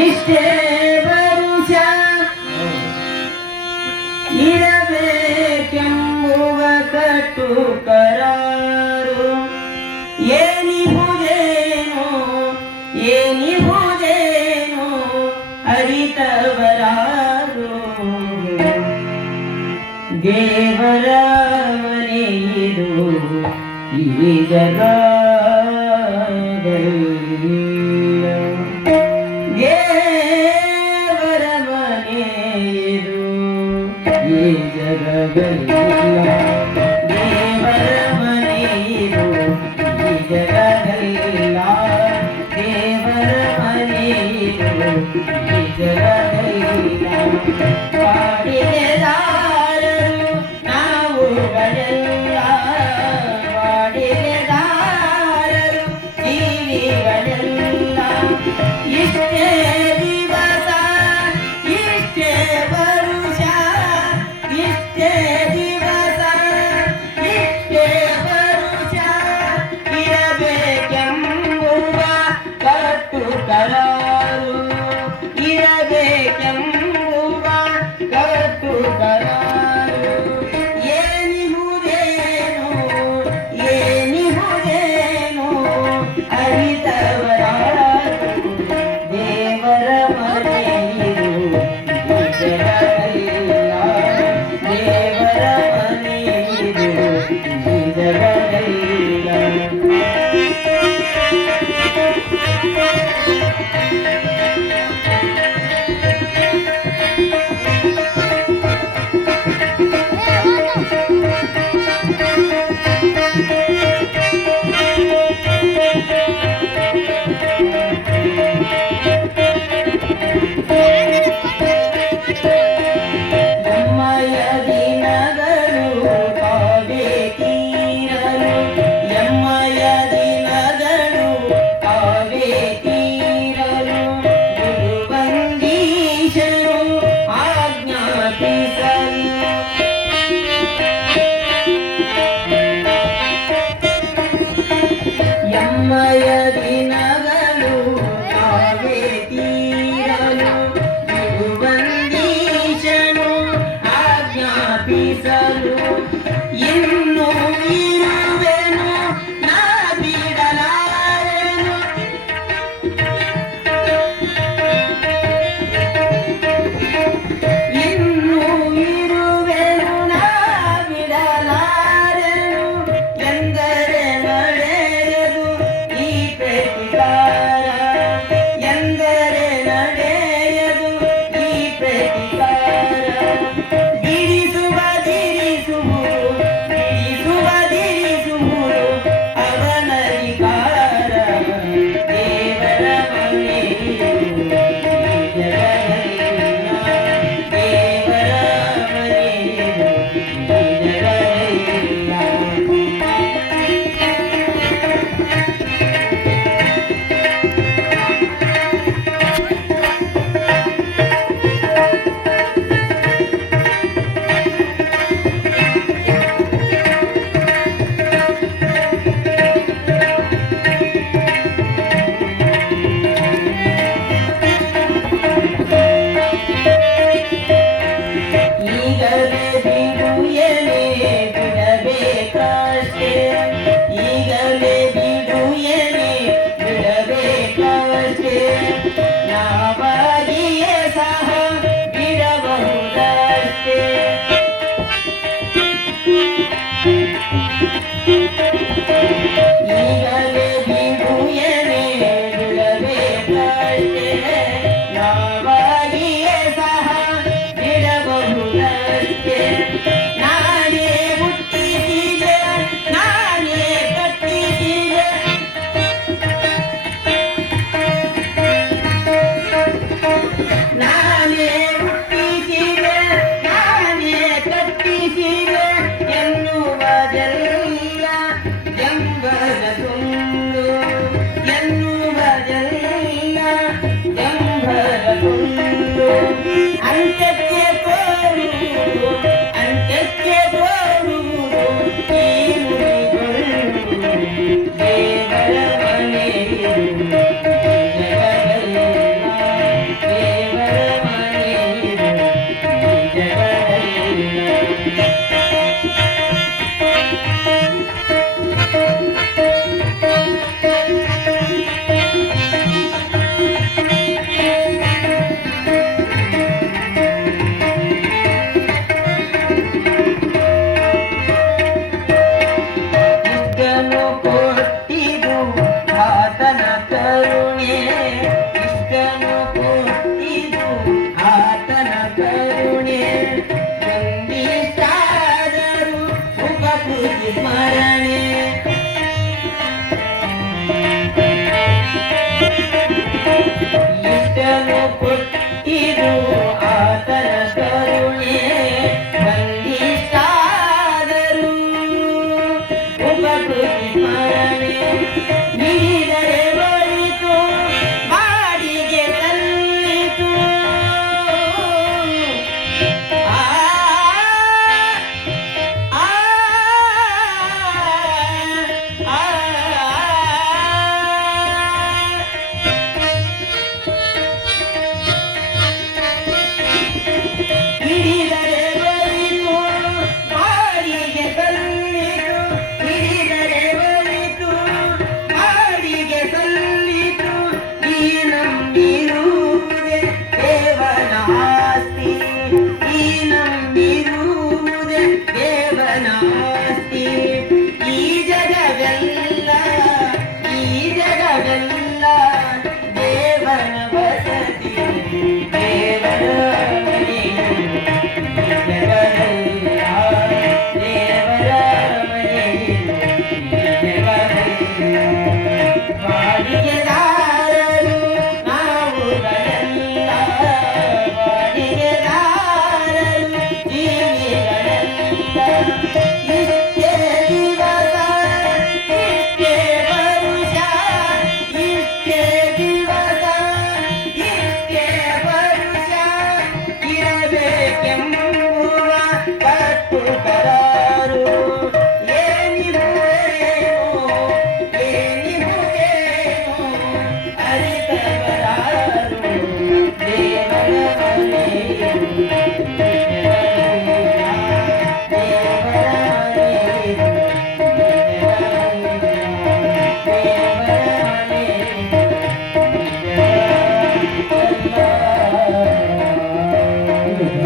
ಇಷ್ಟೇ ವರುಷ ಇರಬೇಕೆಂಬುವ ಕಟ್ಟು ಕರಾರು ಏನಿಹುದೇನೋ ಏನಿಹುದೇನೋ ಅರಿತವರಾರು ದೇವರ ಮನೆಯಿದು ಈ ಜಗ ದೇವರ ಮನೆಯಿದು ಈ ಜಗದಲ್ಲ ದೇವರ ಮನೆಯಿದು ಈ ಜಗದಲ್ಲ ದೇವರ ಮನೆಯಿದು ಈ ಜಗದಲ್ಲ ಪಾಡಿಗೆದಾರರು ನಾವುಗಳೆಲ್ಲ ಪಾಡಿಗೆದಾರರು ಜೀವಿಗಳೆಲ್ಲ ಇಷ್ಟೇ ದಿವಸ ಇಷ್ಟೇ ವರುಷ ಇಷ್ಟೇ ದಿವಸ ಇಷ್ಟೇ ವರುಷ ಇರಬೇಕೆಂಬುವ ಕಟ್ಟು ಕರಾರು ಇರಬೇಕೆಂಬುವ ಕಟ್ಟು ಕರಾರು ಏನಿಹುದೇನೋ ಏನಿಹುದೇನೋ ಅರಿತವರಾರು ದೇವರ ಮನೆಯಿದು ಈ ಜಗದಲ್ಲ ದೇವರ ಮನೆಯಿದು ಈ ಜಗದಲ್ಲ ಎಮ್ಮಯ ದಿನಗಳು ಕಾವೇತೀರಲು ಎಮ್ಮಯ ದಿನಗಳು ಕಾವೇತೀರಲು ಗುರುವಂದೀಶರು ಆಜ್ಞಾಪಿಸಲು ಎಮ್ಮಯ ದಿನಗಳು ಕಾವೇತೀರಲು ಗುರುವಂದೀಶನು ಆಜ್ಞಾಪಿಸಲು ಇನ್ನು ಇರುವೆನು ನಾ ಬಿಡಲಾರೆನು ಇನ್ನು ಇರುವೆನು ನಾ ಬಿಡಲಾರೆನು ಎಂದರೆ ನಡೆಯದು ಈ ಪ್ರತಿಕಾರ ಎಂದರೆ ನಡೆಯದು ಈ ಪ್ರತಿಕಾರ ಬಿಡಿಸುವುದಿರಿಸುವುದು ಅವನಧಿಕಾರ ದೇವರ ಮನೆಯಿದು ಈ ಜಗದಲ್ಲ ದೇವರ ಮನೆಯಿದು ಈ ಜಗದಲ್ಲ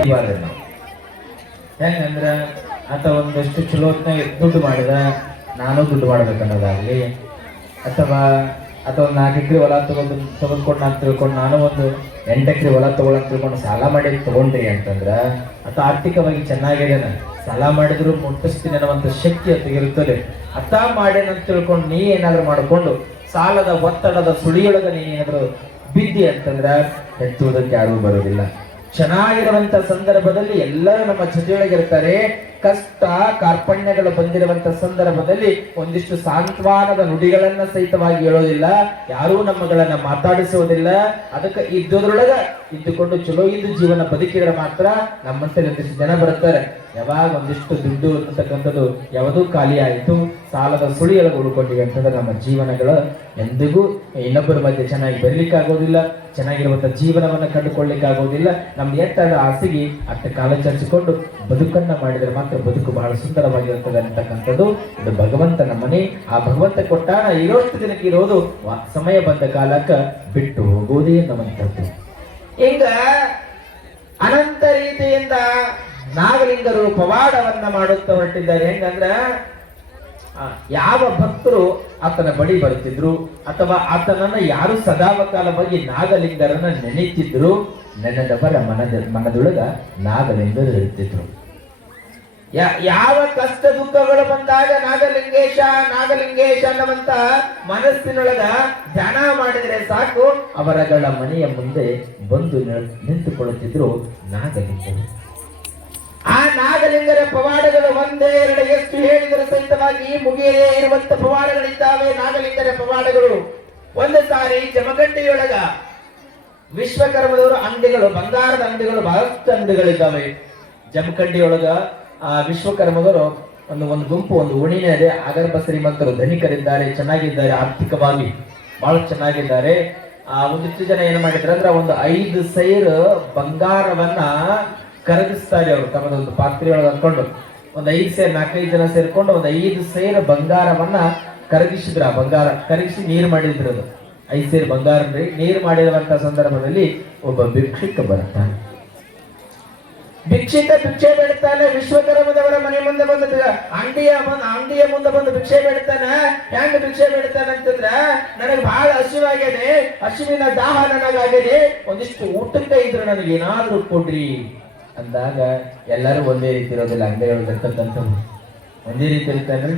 ಬೈಬಾರ್ದು ನಾವು. ಹೆಂಗಂದ್ರೆ ಆತ ಒಂದಷ್ಟು ಚಲೋತ್ನಾಗ ದುಡ್ಡು ಮಾಡಿದ ನಾನು ದುಡ್ಡು ಮಾಡ್ಬೇಕನ್ನೋದಾಗ್ಲಿ, ಅಥವಾ ಒಂದು 4 ಎಕರೆ ಹೊಲ ತೆಗೆದುಕೊಂಡು ನಾನು ತಿಳ್ಕೊಂಡು ನಾನು ಒಂದು 8 ಎಕರೆ ಹೊಲ ತಗೊಳಕ್ ತಿಳ್ಕೊಂಡು ಸಾಲ ಮಾಡಿ ತಗೊಂಡ್ರಿ ಅಂತಂದ್ರ ಅಥವಾ ಆರ್ಥಿಕವಾಗಿ ಚೆನ್ನಾಗಿದೆ, ಸಾಲ ಮಾಡಿದ್ರು ಮುಟ್ಟಿಸ್ತೀನಿ ಅನ್ನುವಂಥ ಶಕ್ತಿ ತೆಗಿರುತ್ತದೆ. ಅರ್ಥ ಮಾಡೇನಂತ ತಿಳ್ಕೊಂಡು ನೀ ಏನಾದ್ರು ಮಾಡ್ಕೊಂಡು ಸಾಲದ ಒತ್ತಡದ ಸುಳಿಯೊಳಗ ನೀನೇನಾದ್ರು ಬಿದ್ದಿ ಅಂತಂದ್ರ ಎತ್ತುವುದಕ್ಕೆ ಯಾರೂ ಬರೋದಿಲ್ಲ. ಚೆನ್ನಾಗಿರುವಂತ ಸಂದರ್ಭದಲ್ಲಿ ಎಲ್ಲರೂ ನಮ್ಮ ಜೊತೆಯೊಳಗಿರ್ತಾರೆ. ಕಷ್ಟ ಕಾರ್ಪಣ್ಯಗಳು ಬಂದಿರುವಂತ ಸಂದರ್ಭದಲ್ಲಿ ಒಂದಿಷ್ಟು ಸಾಂತ್ವನದ ನುಡಿಗಳನ್ನ ಸಹಿತವಾಗಿ ಹೇಳೋದಿಲ್ಲ, ಯಾರೂ ನಮ್ಮಗಳನ್ನ ಮಾತಾಡಿಸುವುದಿಲ್ಲ. ಅದಕ್ಕೆ ಇದ್ದದ್ರೊಳಗ ಇದ್ದುಕೊಂಡು ಚಲೋ ಇದ್ದು ಜೀವನ ಬದುಕಿದ್ರೆ ಮಾತ್ರ ನಮ್ಮಂತೆ ಒಂದಿಷ್ಟು ಜನ ಬರ್ತಾರೆ. ಯಾವಾಗ ಒಂದಿಷ್ಟು ದುಡ್ಡು ಅಂತಕ್ಕಂಥದ್ದು ಯಾವುದೂ ಖಾಲಿ ಆಯಿತು, ಸಾಲದ ಸುಳಿಯೊಳಗೆ ಉಳ್ಕೊಂಡಿವೆ ಅಂತಂದ್ರೆ ನಮ್ಮ ಜೀವನಗಳು ಎಂದಿಗೂ ಇನ್ನೊಬ್ಬರ ಮಧ್ಯೆ ಚೆನ್ನಾಗಿ ಬರ್ಲಿಕ್ಕಾಗೋದಿಲ್ಲ, ಚೆನ್ನಾಗಿರುವಂಥ ಜೀವನವನ್ನು ಕಂಡುಕೊಳ್ಳಿಕ್ಕಾಗೋದಿಲ್ಲ. ನಮ್ಗೆ ಎತ್ತಾದ ಆಸೆಗೆ ಅಟ್ಟ ಕಾಲ ಚರ್ಚಿಕೊಂಡು ಬದುಕನ್ನ ಮಾಡಿದರೆ ಮಾತ್ರ ಬದುಕು ಬಹಳ ಸುಂದರವಾಗಿರುತ್ತದೆ ಅಂತಕ್ಕಂಥದ್ದು ಇದು ಭಗವಂತನ ಮನೆ. ಆ ಭಗವಂತ ಕೊಟ್ಟಾನ ಇರೋಷ್ಟು ದಿನಕ್ಕೆ ಇರೋದು, ಸಮಯ ಬಂದ ಕಾಲಕ್ಕ ಬಿಟ್ಟು ಹೋಗೋದೇ ನಮ್ಮಂಥದ್ದು. ಹಿಂಗ ಅನಂತ ರೀತಿಯಿಂದ ನಾಗಲಿಂಗರು ಪವಾಡವನ್ನ ಮಾಡುತ್ತಾ ಹೊರಟಿದ್ದಾರೆ. ಹೆಂಗಂದ್ರ ಯಾವ ಭಕ್ತರು ಆತನ ಬಳಿ ಬರುತ್ತಿದ್ರು ಅಥವಾ ಆತನನ್ನ ಯಾರು ಸದಾವಕಾಲವಾಗಿ ನಾಗಲಿಂಗರನ್ನ ನೆನೆಯುತ್ತಿದ್ರು, ನೆನೆದವರ ಮನದೊಳಗ ನಾಗಲಿಂಗರು ಇರುತ್ತಿದ್ರು. ಯಾವ ಕಷ್ಟ ದುಃಖಗಳು ಬಂದಾಗ ನಾಗಲಿಂಗೇಶ ನಾಗಲಿಂಗೇಶ ಅನ್ನುವಂತ ಮನಸ್ಸಿನೊಳಗ ಧ್ಯಾನ ಮಾಡಿದರೆ ಸಾಕು, ಅವರಗಳ ಮನೆಯ ಮುಂದೆ ಬಂದು ನಿಂತುಕೊಳ್ಳುತ್ತಿದ್ರು ನಾಗಲಿಂಗರು. ಆ ನಾಗಲಿಂಗರ ಪವಾಡಗಳು ಒಂದೇ ಎರಡು ಎಷ್ಟು ಹೇಳಿದರೆ ಸಹಿತವಾಗಿ ಮುಗಿಯದೇ ಇರುವಂತ ಪವಾಡಗಳಿದ್ದಾವೆ. ನಾಗಲಿಂಗರ ಪವಾಡಗಳು ಒಂದು ಸಾರಿ ಜಮಖಂಡಿಯೊಳಗ ವಿಶ್ವಕರ್ಮದವರು ಅಂಗಡಿಗಳು, ಬಂಗಾರದ ಅಂಗಡಿಗಳು, ಬಹಳಷ್ಟು ಅಂಗಡಿಗಳಿದ್ದಾವೆ ಜಮಖಂಡಿಯೊಳಗ. ಆ ವಿಶ್ವಕರ್ಮದವರು ಒಂದು ಗುಂಪು, ಒಂದು ಓಣಿನೇ ಇದೆ. ಅಗರ್ಭ ಶ್ರೀಮಂತರು, ಧನಿಕರಿದ್ದಾರೆ, ಚೆನ್ನಾಗಿದ್ದಾರೆ, ಆರ್ಥಿಕವಾಗಿ ಬಹಳ ಚೆನ್ನಾಗಿದ್ದಾರೆ. ಒಂದಿಷ್ಟು ಜನ ಏನ್ ಮಾಡಿದ್ರು ಅಂದ್ರೆ ಒಂದು 5 ಸೈರ್ ಬಂಗಾರವನ್ನ ಕರಗಿಸ್ತಾರೆ. ಅವರು ತಮ್ಮದೊಂದು ಪಾತ್ರೆಯೊಳಗೆ ಹಾಕೊಂಡು ಒಂದು 5 ಸೇರ್ 4-5 ಜನ ಸೇರ್ಕೊಂಡು ಒಂದು 5 ಸೇರ್ ಬಂಗಾರವನ್ನ ಕರಗಿಸಿದ್ರು. ಆ ಬಂಗಾರ ಕರಗಿಸಿ ನೀರು ಮಾಡಿದ್ರು. ಅದು 5 ಸೇರ್ ಬಂಗಾರ ನೀರು ಮಾಡಿರುವಂತ ಸಂದರ್ಭದಲ್ಲಿ ಒಬ್ಬ ಭಿಕ್ಷುಕ ಬರ್ತಾನೆ. ಭಿಕ್ಷೆ ಬೇಡ್ತಾನೆ. ವಿಶ್ವಕರ್ಮದವರ ಮನೆ ಮುಂದೆ ಬಂದು ಅಂಗಡಿಯ ಮುಂದೆ ಬಂದು ಭಿಕ್ಷೆ ಬೇಡ್ತಾನ. ಹೆಂಗ ಭಿಕ್ಷೆ ಬೇಡ್ತಾನೆ ಅಂತಂದ್ರ, ನನಗೆ ಬಹಳ ಹಸಿವಾಗಿದೆ, ಹಸಿವಿನ ದಾಹ ನನಗಾಗಿದೆ, ಒಂದಿಷ್ಟು ಊಟಕ್ಕೆ ಇದ್ರು ನನಗೆ ಏನಾದ್ರೂ ಕೊಡ್ರಿ ಅಂದಾಗ ಎಲ್ಲರೂ ಒಂದೇ ರೀತಿ ಇರೋದಿಲ್ಲ. ಅಂಗಡಿಯೊಳಗಿರ್ತಕ್ಕಂಥ ಒಂದೇ ರೀತಿ ಇರ್ತಾನೆ.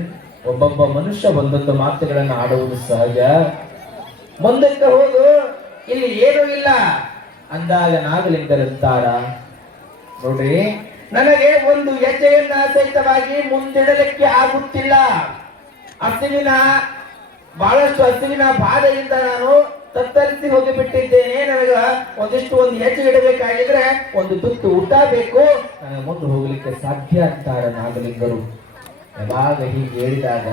ಒಬ್ಬೊಬ್ಬ ಮನುಷ್ಯ ಒಂದೊಂದು ಮಾತುಗಳನ್ನು ಆಡುವುದು ಸಹಜ. ಮುಂದಕ್ಕೆ ಹೋಗು, ಇಲ್ಲಿ ಏನೂ ಇಲ್ಲ ಅಂದಾಗ ನಾಗಲಿಂಗರಂತಾರ, ನೋಡ್ರಿ ನನಗೆ ಒಂದು ಹೆಜ್ಜೆಯನ್ನ ಸಹಿತವಾಗಿ ಮುಂದಿಡಲಿಕ್ಕೆ ಆಗುತ್ತಿಲ್ಲ. ಬಹಳಷ್ಟು ಹಸಿವಿನ ಬಾಧೆಯಿಂದ ನಾನು ತತ್ತರಿಸಿ ಹೋಗಿಬಿಟ್ಟಿದ್ದೇನೆ. ನನಗ ಒಂದು ಹೆಜ್ಜೆ ಇಡಬೇಕಾಗಿದ್ರೆ ಒಂದು ತುತ್ತು ಊಟ ಬೇಕು, ನನಗೆ ಮುಂದೆ ಹೋಗ್ಲಿಕ್ಕೆ ಸಾಧ್ಯ ಅಂತಾರ ನಾಗಲಿಂಗರು. ಯಾವಾಗ ಹೀಗೆ ಹೇಳಿದಾಗ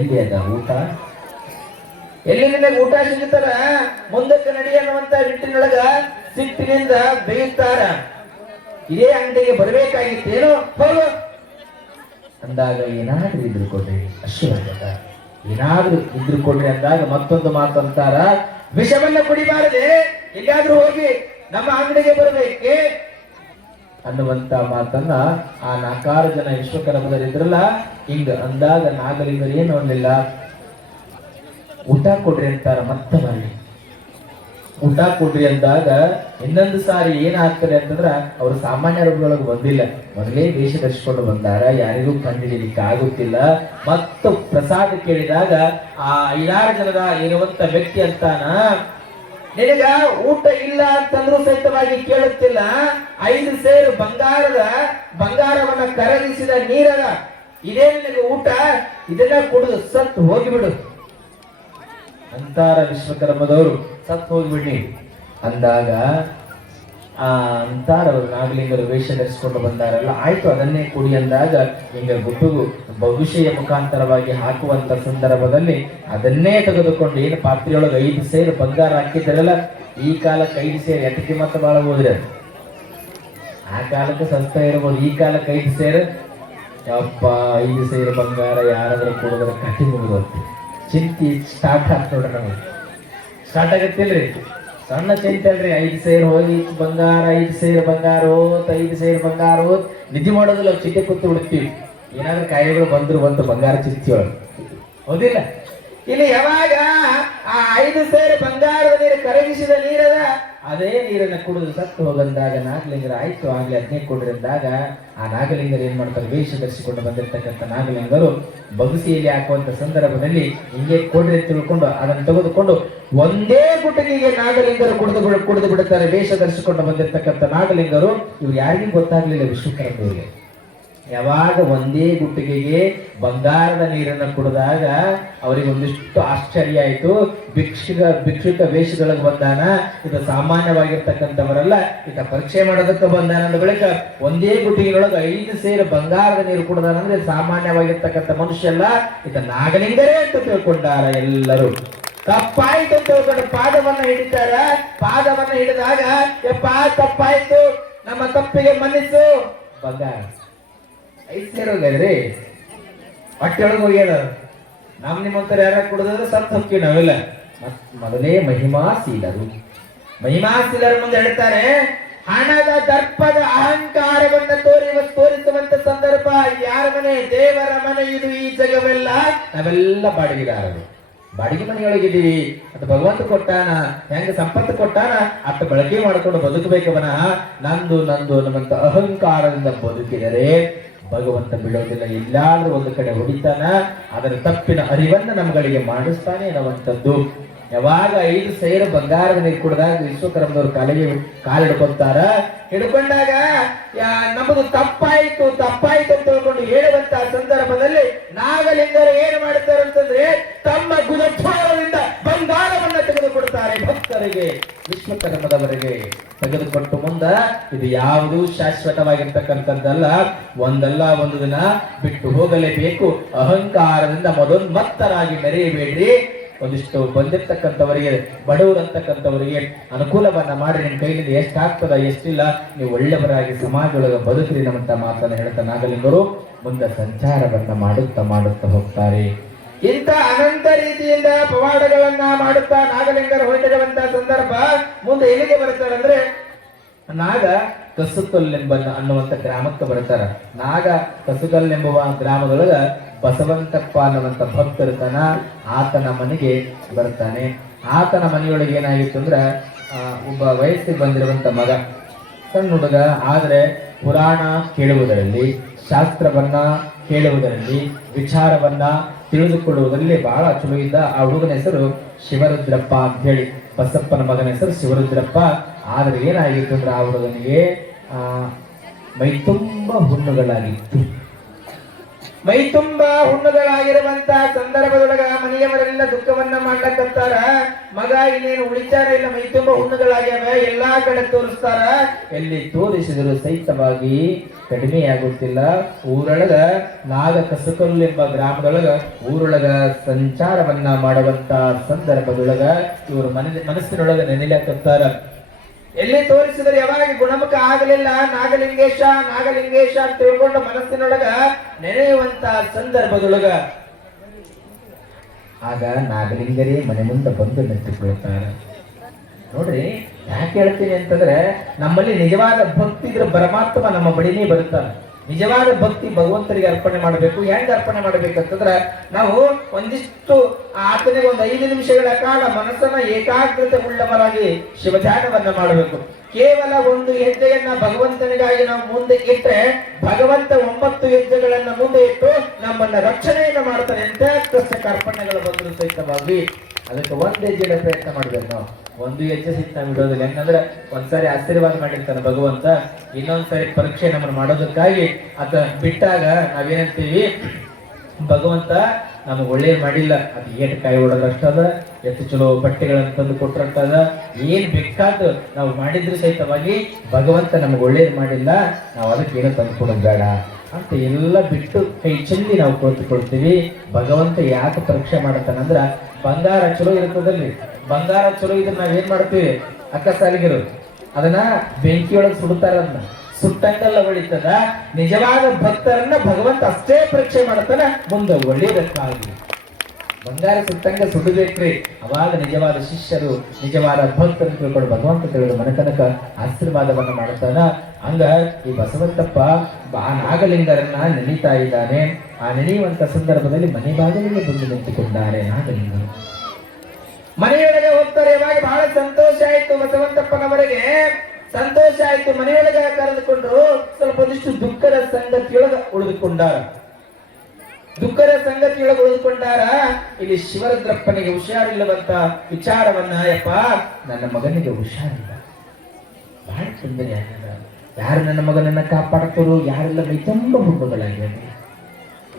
ಎಲ್ಲಿ ಅದ ಊಟ, ಎಲ್ಲಿ ನಿನಗೆ ಊಟ ಸಿಗುತ್ತಾರ, ಮುಂದಕ್ಕೆ ನಡಿ ಅನ್ನುವಂತ ನಿಟ್ಟಿನೊಳಗ ಸಿಟ್ಟಿನಿಂದ ಬೇಯುತ್ತಾರ. ಇದೇ ಅಂಗಡಿಗೆ ಬರ್ಬೇಕಾಗಿತ್ತೇನೋ, ಹೋಗು ಅಂದಾಗ ಏನಾದ್ರೂ ಇದ್ರು ಕೊಡ್ರಿ, ಅಶ್ವರ್ಗದ ಏನಾದ್ರೂ ಇದ್ರು ಕೊಡ್ರಿ ಅಂದಾಗ ಮತ್ತೊಂದು ಮಾತು ಅಂತಾರ, ವಿಷವನ್ನ ಕುಡಿಬಾರದೆ, ಎಲ್ಲಿಯಾದ್ರೂ ಹೋಗಿ ನಮ್ಮ ಅಂಗಡಿಗೆ ಬರಬೇಕೆ ಅನ್ನುವಂತ ಮಾತನ್ನ ಆ 4 ಜನ ವಿಶ್ವಕರ್ಮದರಿದ್ರಲ್ಲ ಹಿಂಗ ಅಂದಾಗ ನಾಗಲಿಂಗರು ಏನು ಅನ್ನಲಿಲ್ಲ, ಊಟ ಕೊಡ್ರಿ ಅಂತಾರ. ಮತ್ತೆ ಬರಲಿ ಊಟ ಕೊಡ್ರಿ ಅಂದಾಗ ಇನ್ನೊಂದು ಸಾರಿ ಏನಾಗ್ತದೆ ಅಂತಂದ್ರ ಅವರು ಸಾಮಾನ್ಯ ರೂಪದೊಳಗೆ ಬಂದಿಲ್ಲ, ಮೊದಲೇ ವೇಷ ಧರಿಸಿಕೊಂಡು ಬಂದಾರ, ಯಾರಿಗೂ ಕಂಡುಹಿಡಿಯಲಿಕ್ಕೆ ಆಗುತ್ತಿಲ್ಲ. ಮತ್ತು ಪ್ರಸಾದ ಕೇಳಿದಾಗ ಆ 5-6 ಜನರ ಇರುವಂತ ವ್ಯಕ್ತಿ ಅಂತಾನ, ನಿನಗ ಊಟ ಇಲ್ಲ ಅಂತಂದ್ರೂ ಸಹಿತವಾಗಿ ಕೇಳುತ್ತಿಲ್ಲ, 5 ಸೇರು ಬಂಗಾರವನ್ನ ಕರಗಿಸಿದ ನೀರಗ ಇದೇ ನಿನಗೆ ಊಟ, ಇದನ್ನ ಕುಡಿದು ಸತ್ತು ಹೋಗಿಬಿಡು ಅಂತಾರ ವಿಶ್ವಕರ್ಮದವರು. ಸತ್ತು ಹೋಗ್ಬಿಡಿ ಅಂದಾಗ ಅಂತಾರ ಅವರು ನಾಗಲಿಂಗರು ವೇಷ ಧರಿಸಿಕೊಂಡು ಬಂದಾರಲ್ಲ, ಆಯ್ತು ಅದನ್ನೇ ಕುಡಿ ಅಂದಾಗ ಹಿಂಗ ಗುಟ್ಟುಗು ಬಹುಶಯ ಮುಖಾಂತರವಾಗಿ ಹಾಕುವಂತ ಸಂದರ್ಭದಲ್ಲಿ ಅದನ್ನೇ ತೆಗೆದುಕೊಂಡು ಏನು ಪಾತ್ರೆಯೊಳಗೆ 5 ಸೇರು ಬಂಗಾರ ಹಾಕಿದ್ದಾರಲ್ಲ, ಈ ಕಾಲಕ್ಕೆ 5 ಸೇರು ಎಟಕಿ ಮತ್ತೆ ಬಾಳ ಹೋದ್ರೆ ಆ ಕಾಲಕ್ಕೆ ಸಸ್ತ ಇರ್ಬೋದು, ಈ ಕಾಲಕ್ಕೆ 5 ಸೇರು ಯಪ್ಪ 5 ಸೇರು ಬಂಗಾರ ಯಾರಾದ್ರೂ ಕೊಡಿದ್ರೆ ಕಟ್ಟಿ ಮುಗಿದು ಚಿಂತಿ ಸ್ಟಾರ್ಟ್ ಆಗ್ತೋಡ್ರಿ, ನಮಗೆ ಸ್ಟಾರ್ಟ್ ಆಗತ್ತಿಲ್ರಿ. ಸಣ್ಣ ಚಿಂತೆ ಅಲ್ರಿ. 5 ಸೇರ್ ಹೋಗಿ ಬಂಗಾರ, 5 ಸೇರ್ ಬಂಗಾರ ಹೋತ್, 5 ಸೇರ್ ಬಂಗಾರ ಹೋತ್. ನಿಧಿ ಮಾಡೋದಿಲ್ಲ, ಚಿಟ್ಟೆ ಕೂತು ಬಿಡ್ತೀವಿ. ಏನಾದ್ರೂ ಕಾಯಿಲೆಗಳು ಬಂತು ಬಂಗಾರ ಚಿಂತಿಯೊಳಗೆ, ಹೌದಿಲ್ಲ? ಇಲ್ಲಿ ಯಾವಾಗ ಆ 5 ಸೇರು ಬಂಗಾರದ ನೀರು ಕರಗಿಸಿದ ನೀರದ ಅದೇ ನೀರನ್ನ ಕುಡಿದು ಸತ್ತು ಹೋಗಂದಾಗ ನಾಗಲಿಂಗರ ಆಯ್ತು ಆಗ್ಲಿ ಅದನ್ನೇ ಕೊಡ್ರಿ ಅಂದಾಗ ಆ ನಾಗಲಿಂಗರು ಏನ್ ಮಾಡ್ತಾರೆ, ವೇಷ ಧರಿಸಿಕೊಂಡು ಬಂದಿರ್ತಕ್ಕಂಥ ನಾಗಲಿಂಗರು ಬಗುಸಿಯಲ್ಲಿ ಹಾಕುವಂತ ಸಂದರ್ಭದಲ್ಲಿ ಹಿಂಗೆ ಕೊಡ್ರಿ ತಿಳ್ಕೊಂಡು ಅದನ್ನು ತೆಗೆದುಕೊಂಡು ಒಂದೇ ಗುಟಗಿಗೆ ನಾಗಲಿಂಗರು ಕುಡಿದು ಬಿಡುತ್ತಾರೆ. ವೇಷ ಧರಿಸಿಕೊಂಡು ಬಂದಿರ್ತಕ್ಕಂಥ ನಾಗಲಿಂಗರು ಇವ್ರು ಯಾರಿಗೂ ಗೊತ್ತಾಗ್ಲಿಲ್ಲ ವಿಶ್ವಕರ್ಮರಿಗೆ. ಯಾವಾಗ ಒಂದೇ ಗುಟ್ಟಿಗೆಗೆ ಬಂಗಾರದ ನೀರನ್ನು ಕುಡಿದಾಗ ಅವರಿಗೆ ಒಂದಿಷ್ಟು ಆಶ್ಚರ್ಯ ಆಯಿತು. ಭಿಕ್ಷುಕ ವೇಷದೊಳಗೆ ಬಂದಾನ, ಇದು ಸಾಮಾನ್ಯವಾಗಿರ್ತಕ್ಕಂಥವರೆಲ್ಲ, ಈತ ಪರೀಕ್ಷೆ ಮಾಡೋದಕ್ಕೆ ಬಂದಾನ ಅಂದ ಬಳಿಕ ಒಂದೇ ಗುಟ್ಟಿಗೆಯೊಳಗೆ 5 ಸೇರು ಬಂಗಾರದ ನೀರು ಕುಡಿದಾನಂದ್ರೆ ಸಾಮಾನ್ಯವಾಗಿರ್ತಕ್ಕಂಥ ಮನುಷ್ಯ ಅಲ್ಲ, ಈತ ನಾಗಲಿಂಗರೇ ಅಂತ ತಿಳ್ಕೊಂಡಾರ ಎಲ್ಲರೂ. ತಪ್ಪಾಯ್ತು ಅಂತ ತಿಳ್ಕೊಂಡು ಪಾದವನ್ನ ಹಿಡಿತಾರ. ಪಾದವನ್ನ ಹಿಡಿದಾಗ ಯಪ್ಪ ತಪ್ಪಾಯ್ತು, ನಮ್ಮ ತಪ್ಪಿಗೆ ಮನ್ನಿಸು. ಬಂಗಾರ 5 ಸೇರು ಹೋಗ್ಯದ್ರಿ, ಹೊಟ್ಟೆಯೊಳಗೆ ಹೋಗ್ಯದ. ನಿಮ್ಮಂತರ ಯಾರ ಕುಡಿದ್ರೆ ಸತ್ತು ಹೋಗ್ತೀವಿ ನಾವೆಲ್ಲ. ಮೊದಲೇ ಮಹಿಮಾಶೀಲರು ಮುಂದೆ ಹೇಳ್ತಾರೆ, ಹಣದ ದರ್ಪದ ಅಹಂಕಾರವನ್ನು ತೋರಿಸುವಂತ ಸಂದರ್ಭ ಯಾರ ಮನೆ? ದೇವರ ಮನೆ ಇದು, ಈ ಜಗವೆಲ್ಲ ನಾವೆಲ್ಲ ಬಾಡಿಗೆದಾರರು. ಬಾಡಿಗೆ ಮನೆಯೊಳಗಿದ್ದೀವಿ. ಅದು ಭಗವಂತ ಕೊಟ್ಟಾನ, ಹೆಂಗ ಸಂಪತ್ತು ಕೊಟ್ಟಾನ ಅಷ್ಟು ಬಳಕೆ ಮಾಡಿಕೊಂಡು ಬದುಕಬೇಕವನ. ನಂದು ನಮ್ಮಂತ ಅಹಂಕಾರದಿಂದ ಬದುಕಿದರೆ ಭಗವಂತ ಬಿಡೋದಿಲ್ಲ. ಎಲ್ಲಾದ್ರೂ ಒಂದು ಕಡೆ ಹೊಡಿತಾನ, ಅದರ ತಪ್ಪಿನ ಅರಿವನ್ನ ನಮ್ಗಳಿಗೆ ಮಾಡಿಸ್ತಾನೆ ಅನ್ನುವಂಥದ್ದು. ಯಾವಾಗ 5 ಸೇರು ಬಂಗಾರದ ನೀರು ಕುಡಿದಾಗ ವಿಶ್ವಕರ್ಮದವ್ರು ಕಾಲಿಡ್ಕೊಂತಾರ. ಹಿಡ್ಕೊಂಡಾಗ ನಮ್ಮದು ತಪ್ಪಾಯ್ತು ಅಂತ ತಿಳ್ಕೊಂಡು ಹೇಳುವಂತ ಸಂದರ್ಭದಲ್ಲಿ ನಾಗಲಿಂಗರು ಏನು ಮಾಡ್ತಾರೆ ಅಂತಂದ್ರೆ ತಮ್ಮ ಗುಣೋದ್ಧಾರದಿಂದ ಬಂಗಾರವನ್ನ ತೆಗೆದುಕೊಡ್ತಾರೆ ಭಕ್ತರಿಗೆ. ವಿಶ್ವಕರ್ಮದವರಿಗೆ ತೆಗೆದುಕೊಟ್ಟು ಮುಂದ ಇದು ಯಾವುದು ಶಾಶ್ವತವಾಗಿರ್ತಕ್ಕಂಥದ್ದಲ್ಲ, ಒಂದಲ್ಲ ಒಂದು ದಿನ ಬಿಟ್ಟು ಹೋಗಲೇಬೇಕು. ಅಹಂಕಾರದಿಂದ ಮತ್ತರಾಗಿ ಮೆರೆಯಬೇಡ್ರಿ. ಒಂದಿಷ್ಟು ಬಂದಿರ್ತಕ್ಕಂಥವರಿಗೆ, ಬಡವರಂತಕ್ಕಂಥವರಿಗೆ ಅನುಕೂಲವನ್ನ ಮಾಡಿ ನಿಮ್ಮ ಕೈಲಿಂದ ಎಷ್ಟಾಗ್ತದ ಎಷ್ಟಿಲ್ಲ ನೀವು ಒಳ್ಳೆಯವರಾಗಿ ಸಮಾಜದೊಳಗೆ ಬದುಕ್ರಿ ನಮ್ಮಂತ ಮಾತನ್ನ ಹೇಳ್ತಾ ನಾಗಲಿಂಗರು ಮುಂದೆ ಸಂಚಾರವನ್ನ ಮಾಡುತ್ತಾ ಹೋಗ್ತಾರೆ. ಇಂಥ ಅನಂತ ರೀತಿಯಿಂದ ಪವಾಡಗಳನ್ನ ಮಾಡುತ್ತಾ ನಾಗಲಿಂಗರು ಹೊರಟಿರುವಂತ ಸಂದರ್ಭ ಮುಂದೆ ಎಲ್ಲಿಗೆ ಬರ್ತಾರೆ ಅಂದ್ರೆ ನಾಗ ಕಸುಕಲ್ಲೆಂಬ ಅನ್ನುವಂತ ಗ್ರಾಮಕ್ಕೆ ಬರ್ತಾರ. ನಾಗ ಕಸುಕಲ್ಲೆಂಬುವ ಗ್ರಾಮದೊಳಗ ಬಸವಂತಪ್ಪ ಅನ್ನುವಂತ ಭಕ್ತರ್ತಾನ. ಆತನ ಮನೆಗೆ ಬರ್ತಾನೆ. ಆತನ ಮನೆಯೊಳಗೆ ಏನಾಗಿತ್ತು ಅಂದ್ರ ಒಬ್ಬ ವಯಸ್ಸಿಗೆ ಬಂದಿರುವಂತ ಮಗ, ಸಣ್ಣ ಹುಡುಗ. ಆದ್ರೆ ಪುರಾಣ ಕೇಳುವುದರಲ್ಲಿ, ಶಾಸ್ತ್ರವನ್ನ ಕೇಳುವುದರಲ್ಲಿ, ವಿಚಾರವನ್ನ ತಿಳಿದುಕೊಳ್ಳುವುದರಲ್ಲಿ ಬಹಳ ಚಲೋ ಇದ್ದ. ಆ ಹುಡುಗನ ಹೆಸರು ಶಿವರುದ್ರಪ್ಪ ಅಂತ ಹೇಳಿ, ಬಸಪ್ಪನ ಮಗನ ಹೆಸರು ಶಿವರುದ್ರಪ್ಪ. ಆದ್ರೆ ಏನಾಗಿತ್ತು ಅಂದ್ರೆ ಆ ಹುಡುಗನಿಗೆ ಮೈ ತುಂಬ ಹುಣ್ಣುಗಳಾಗಿತ್ತು. ಮೈ ತುಂಬಾ ಹುಣ್ಣುಗಳಾಗಿರುವಂತ ಸಂದರ್ಭದೊಳಗ ಮನೆಯವರೆಲ್ಲ ದುಃಖವನ್ನ ಮಾಡ್ಲಕ್ಕಂತಾರ. ಮಗ ಇನ್ನೇನು ಉಳಿಚಾರ ಇಲ್ಲ, ಮೈ ತುಂಬಾ ಹುಣ್ಣುಗಳಾಗ್ಯಾವ, ಎಲ್ಲಾ ಕಡೆ ತೋರಿಸ್ತಾರ. ಎಲ್ಲಿ ತೋರಿಸಿದ್ರು ಸಹಿತವಾಗಿ ಕಡಿಮೆಯಾಗುತ್ತಿಲ್ಲ. ಊರೊಳಗ ನಾಗ ಕಸುಕಲ್ಲು ಎಂಬ ಗ್ರಾಮದೊಳಗ ಊರೊಳಗ ಸಂಚಾರವನ್ನ ಮಾಡುವಂತ ಸಂದರ್ಭದೊಳಗ ಇವರು ಮನಸ್ಸಿನೊಳಗ ನೆನೆಲಕ್ಕಂತಾರ. ಎಲ್ಲಿ ತೋರಿಸಿದ್ರೆ ಯಾವಾಗ ಗುಣಮುಖ ಆಗಲಿಲ್ಲ, ನಾಗಲಿಂಗೇಶ ಅಂತ ತಿಳ್ಕೊಂಡು ಮನಸ್ಸಿನೊಳಗ ನೆನೆಯುವಂತ ಸಂದರ್ಭದೊಳಗ ಆಗ ನಾಗಲಿಂಗರೇ ಮನೆ ಮುಂದೆ ಬಂದು ನಿಂತುಕೊಳ್ತಾರೆ. ನೋಡ್ರಿ, ಯಾಕೆ ಹೇಳ್ತೀನಿ ಅಂತಂದ್ರೆ ನಮ್ಮಲ್ಲಿ ನಿಜವಾದ ಭಕ್ತಿ ಇದ್ರೆ ಪರಮಾತ್ಮ ನಮ್ಮ ಬಳಿನೇ ಬರುತ್ತಾನೆ. ನಿಜವಾದ ಭಕ್ತಿ ಭಗವಂತರಿಗೆ ಅರ್ಪಣೆ ಮಾಡಬೇಕು. ಹೆಂಗ್ ಅರ್ಪಣೆ ಮಾಡ್ಬೇಕಂತಂದ್ರ ನಾವು ಒಂದಿಷ್ಟು ಆತನಿಗೆ 5 ನಿಮಿಷಗಳ ಕಾಲ ಮನಸ್ಸನ್ನ ಏಕಾಗ್ರತೆ ಉಳ್ಳವರಾಗಿ ಶಿವಧ್ಯಾನವನ್ನ ಮಾಡಬೇಕು. ಕೇವಲ ಒಂದು ಹೆಜ್ಜೆಯನ್ನ ಭಗವಂತನಿಗಾಗಿ ನಾವು ಮುಂದೆ ಇಟ್ಟರೆ ಭಗವಂತ 9 ಹೆಜ್ಜೆಗಳನ್ನ ಮುಂದೆ ಇಟ್ಟು ನಮ್ಮನ್ನ ರಕ್ಷಣೆಯನ್ನ ಮಾಡ್ತಾನೆ. ಎಂತ ಕಷ್ಟಕ್ಕೆ ಅರ್ಪಣೆಗಳು ಬಂದರೂ ಸಹಿತವಾಗಿ ಅದಕ್ಕೆ ಒಂದು ಹೆಜ್ಜೆ ಪ್ರಯತ್ನ ಮಾಡ್ಬೇಕು. ನಾವು ಒಂದು ಹೆಜ್ಜೆ ಸಹಿತ ನಾವು ಬಿಡೋದಿಲ್ಲ. ಯಾಕಂದ್ರೆ ಒಂದ್ಸಾರಿ ಆಶೀರ್ವಾದ ಮಾಡಿರ್ತಾನೆ ಭಗವಂತ, ಇನ್ನೊಂದ್ಸರಿ ಪರೀಕ್ಷೆ ನಮ್ಮನ್ನು ಮಾಡೋದಕ್ಕಾಗಿ ಆತ ಬಿಟ್ಟಾಗ ನಾವೇನಂತೀವಿ, ಭಗವಂತ ನಮಗೆ ಒಳ್ಳೇದು ಮಾಡಿಲ್ಲ, ಅದು ಏಟು ಕಾಯಿ ಹೊಡೋದಷ್ಟದ, ಎಷ್ಟು ಚಲೋ ಬಟ್ಟೆಗಳನ್ನು ತಂದು ಕೊಟ್ಟರಷ್ಟದ, ಏನ್ ಬೇಕಾದ ನಾವು ಮಾಡಿದ್ರು ಸಹಿತವಾಗಿ ಭಗವಂತ ನಮಗೆ ಒಳ್ಳೇದು ಮಾಡಿಲ್ಲ, ನಾವು ಅದಕ್ಕೆ ಏನೋ ತಂದು ಕೊಡೋದು ಬೇಡ ಅಂತ ಎಲ್ಲ ಬಿಟ್ಟು ಕೈ ಚೆಲ್ಲಿ ನಾವು ಕೂತ್ಕೊಳ್ತೀವಿ. ಭಗವಂತ ಯಾಕೆ ಪರೀಕ್ಷೆ ಮಾಡತ್ತಾನಂದ್ರ ಬಂಗಾರ ಚಲೋ ಇರ್ತದಲ್ಲಿ, ಬಂಗಾರ ಚಲೋ ಇದ್ರೆ ನಾವೇನ್ ಮಾಡ್ತೀವಿ, ಅಕ್ಕ ಸಾಲಿಗೆರು ಅದನ್ನ ಬೆಂಕಿಯೊಳಗೆ ಸುಡುತ್ತಾರ, ಅದನ್ನ ಸುಟ್ಟಂಗೆಲ್ಲ ಒಳಿತದ. ನಿಜವಾದ ಭಕ್ತರನ್ನ ಭಗವಂತ ಅಷ್ಟೇ ಪರೀಕ್ಷೆ ಮಾಡ್ತಾನ ಮುಂದೆ ಒಳ್ಳೆಯದಕ್ಕಾಗಿ. ಬಂಗಾರ ಸುಟ್ಟಂಗ ಸುಡಬೇಕ್ರಿ. ಅವಾಗ ನಿಜವಾದ ಶಿಷ್ಯರು ನಿಜವಾದ ಭಕ್ತರು ತಿಳ್ಕೊಂಡು ಭಗವಂತ ತಿಳಿದು ಮನೆತನಕ ಆಶೀರ್ವಾದವನ್ನ ಮಾಡ್ತಾನ. ಹಂಗ ಈ ಬಸವಂತಪ್ಪ ಆ ನಾಗಲಿಂಗರನ್ನ ನೆನೀತಾ ಇದ್ದಾನೆ. ಆ ನೆನೆಯುವಂತ ಸಂದರ್ಭದಲ್ಲಿ ಮನೆ ಬಾಗಿಲಿಗೆ ಬಂದು ನಿಂತುಕೊಂಡಾರೆ ನಾಗಲಿಂಗರು. ಮನೆಯೊಳಗೆ ಹೋಗ್ತಾರೆ. ಇವಾಗ ಬಹಳ ಸಂತೋಷ ಆಯ್ತು ಬಸವಂತಪ್ಪನವರಿಗೆ, ಸಂತೋಷ ಆಯ್ತು. ಮನೆಯೊಳಗೆ ಕರೆದುಕೊಂಡು ಸ್ವಲ್ಪ ಒಂದಿಷ್ಟು ದುಃಖದ ಸಂಗತಿಯೊಳಗ ಉಳಿದುಕೊಂಡಾರ. ದುಃಖದ ಸಂಗತಿಯೊಳಗೆ ಉಳಿದುಕೊಂಡಾರ. ಇಲ್ಲಿ ಶಿವರುದ್ರಪ್ಪನಿಗೆ ಹುಷಾರಿಲ್ಲವಂತ ವಿಚಾರವನ್ನ, ಯಪ್ಪ ನನ್ನ ಮಗನಿಗೆ ಹುಷಾರಿಲ್ಲ, ಬಹಳ ತೊಂದರೆ ಆಗ್ಯದ, ಯಾರು ನನ್ನ ಮಗನನ್ನ ಕಾಪಾಡ್ತಾರೋ ಯಾರೆಲ್ಲ ಮೈ ತುಂಬ ಹುಬ್ಬುಗಳಾಗ್ಯಾವ,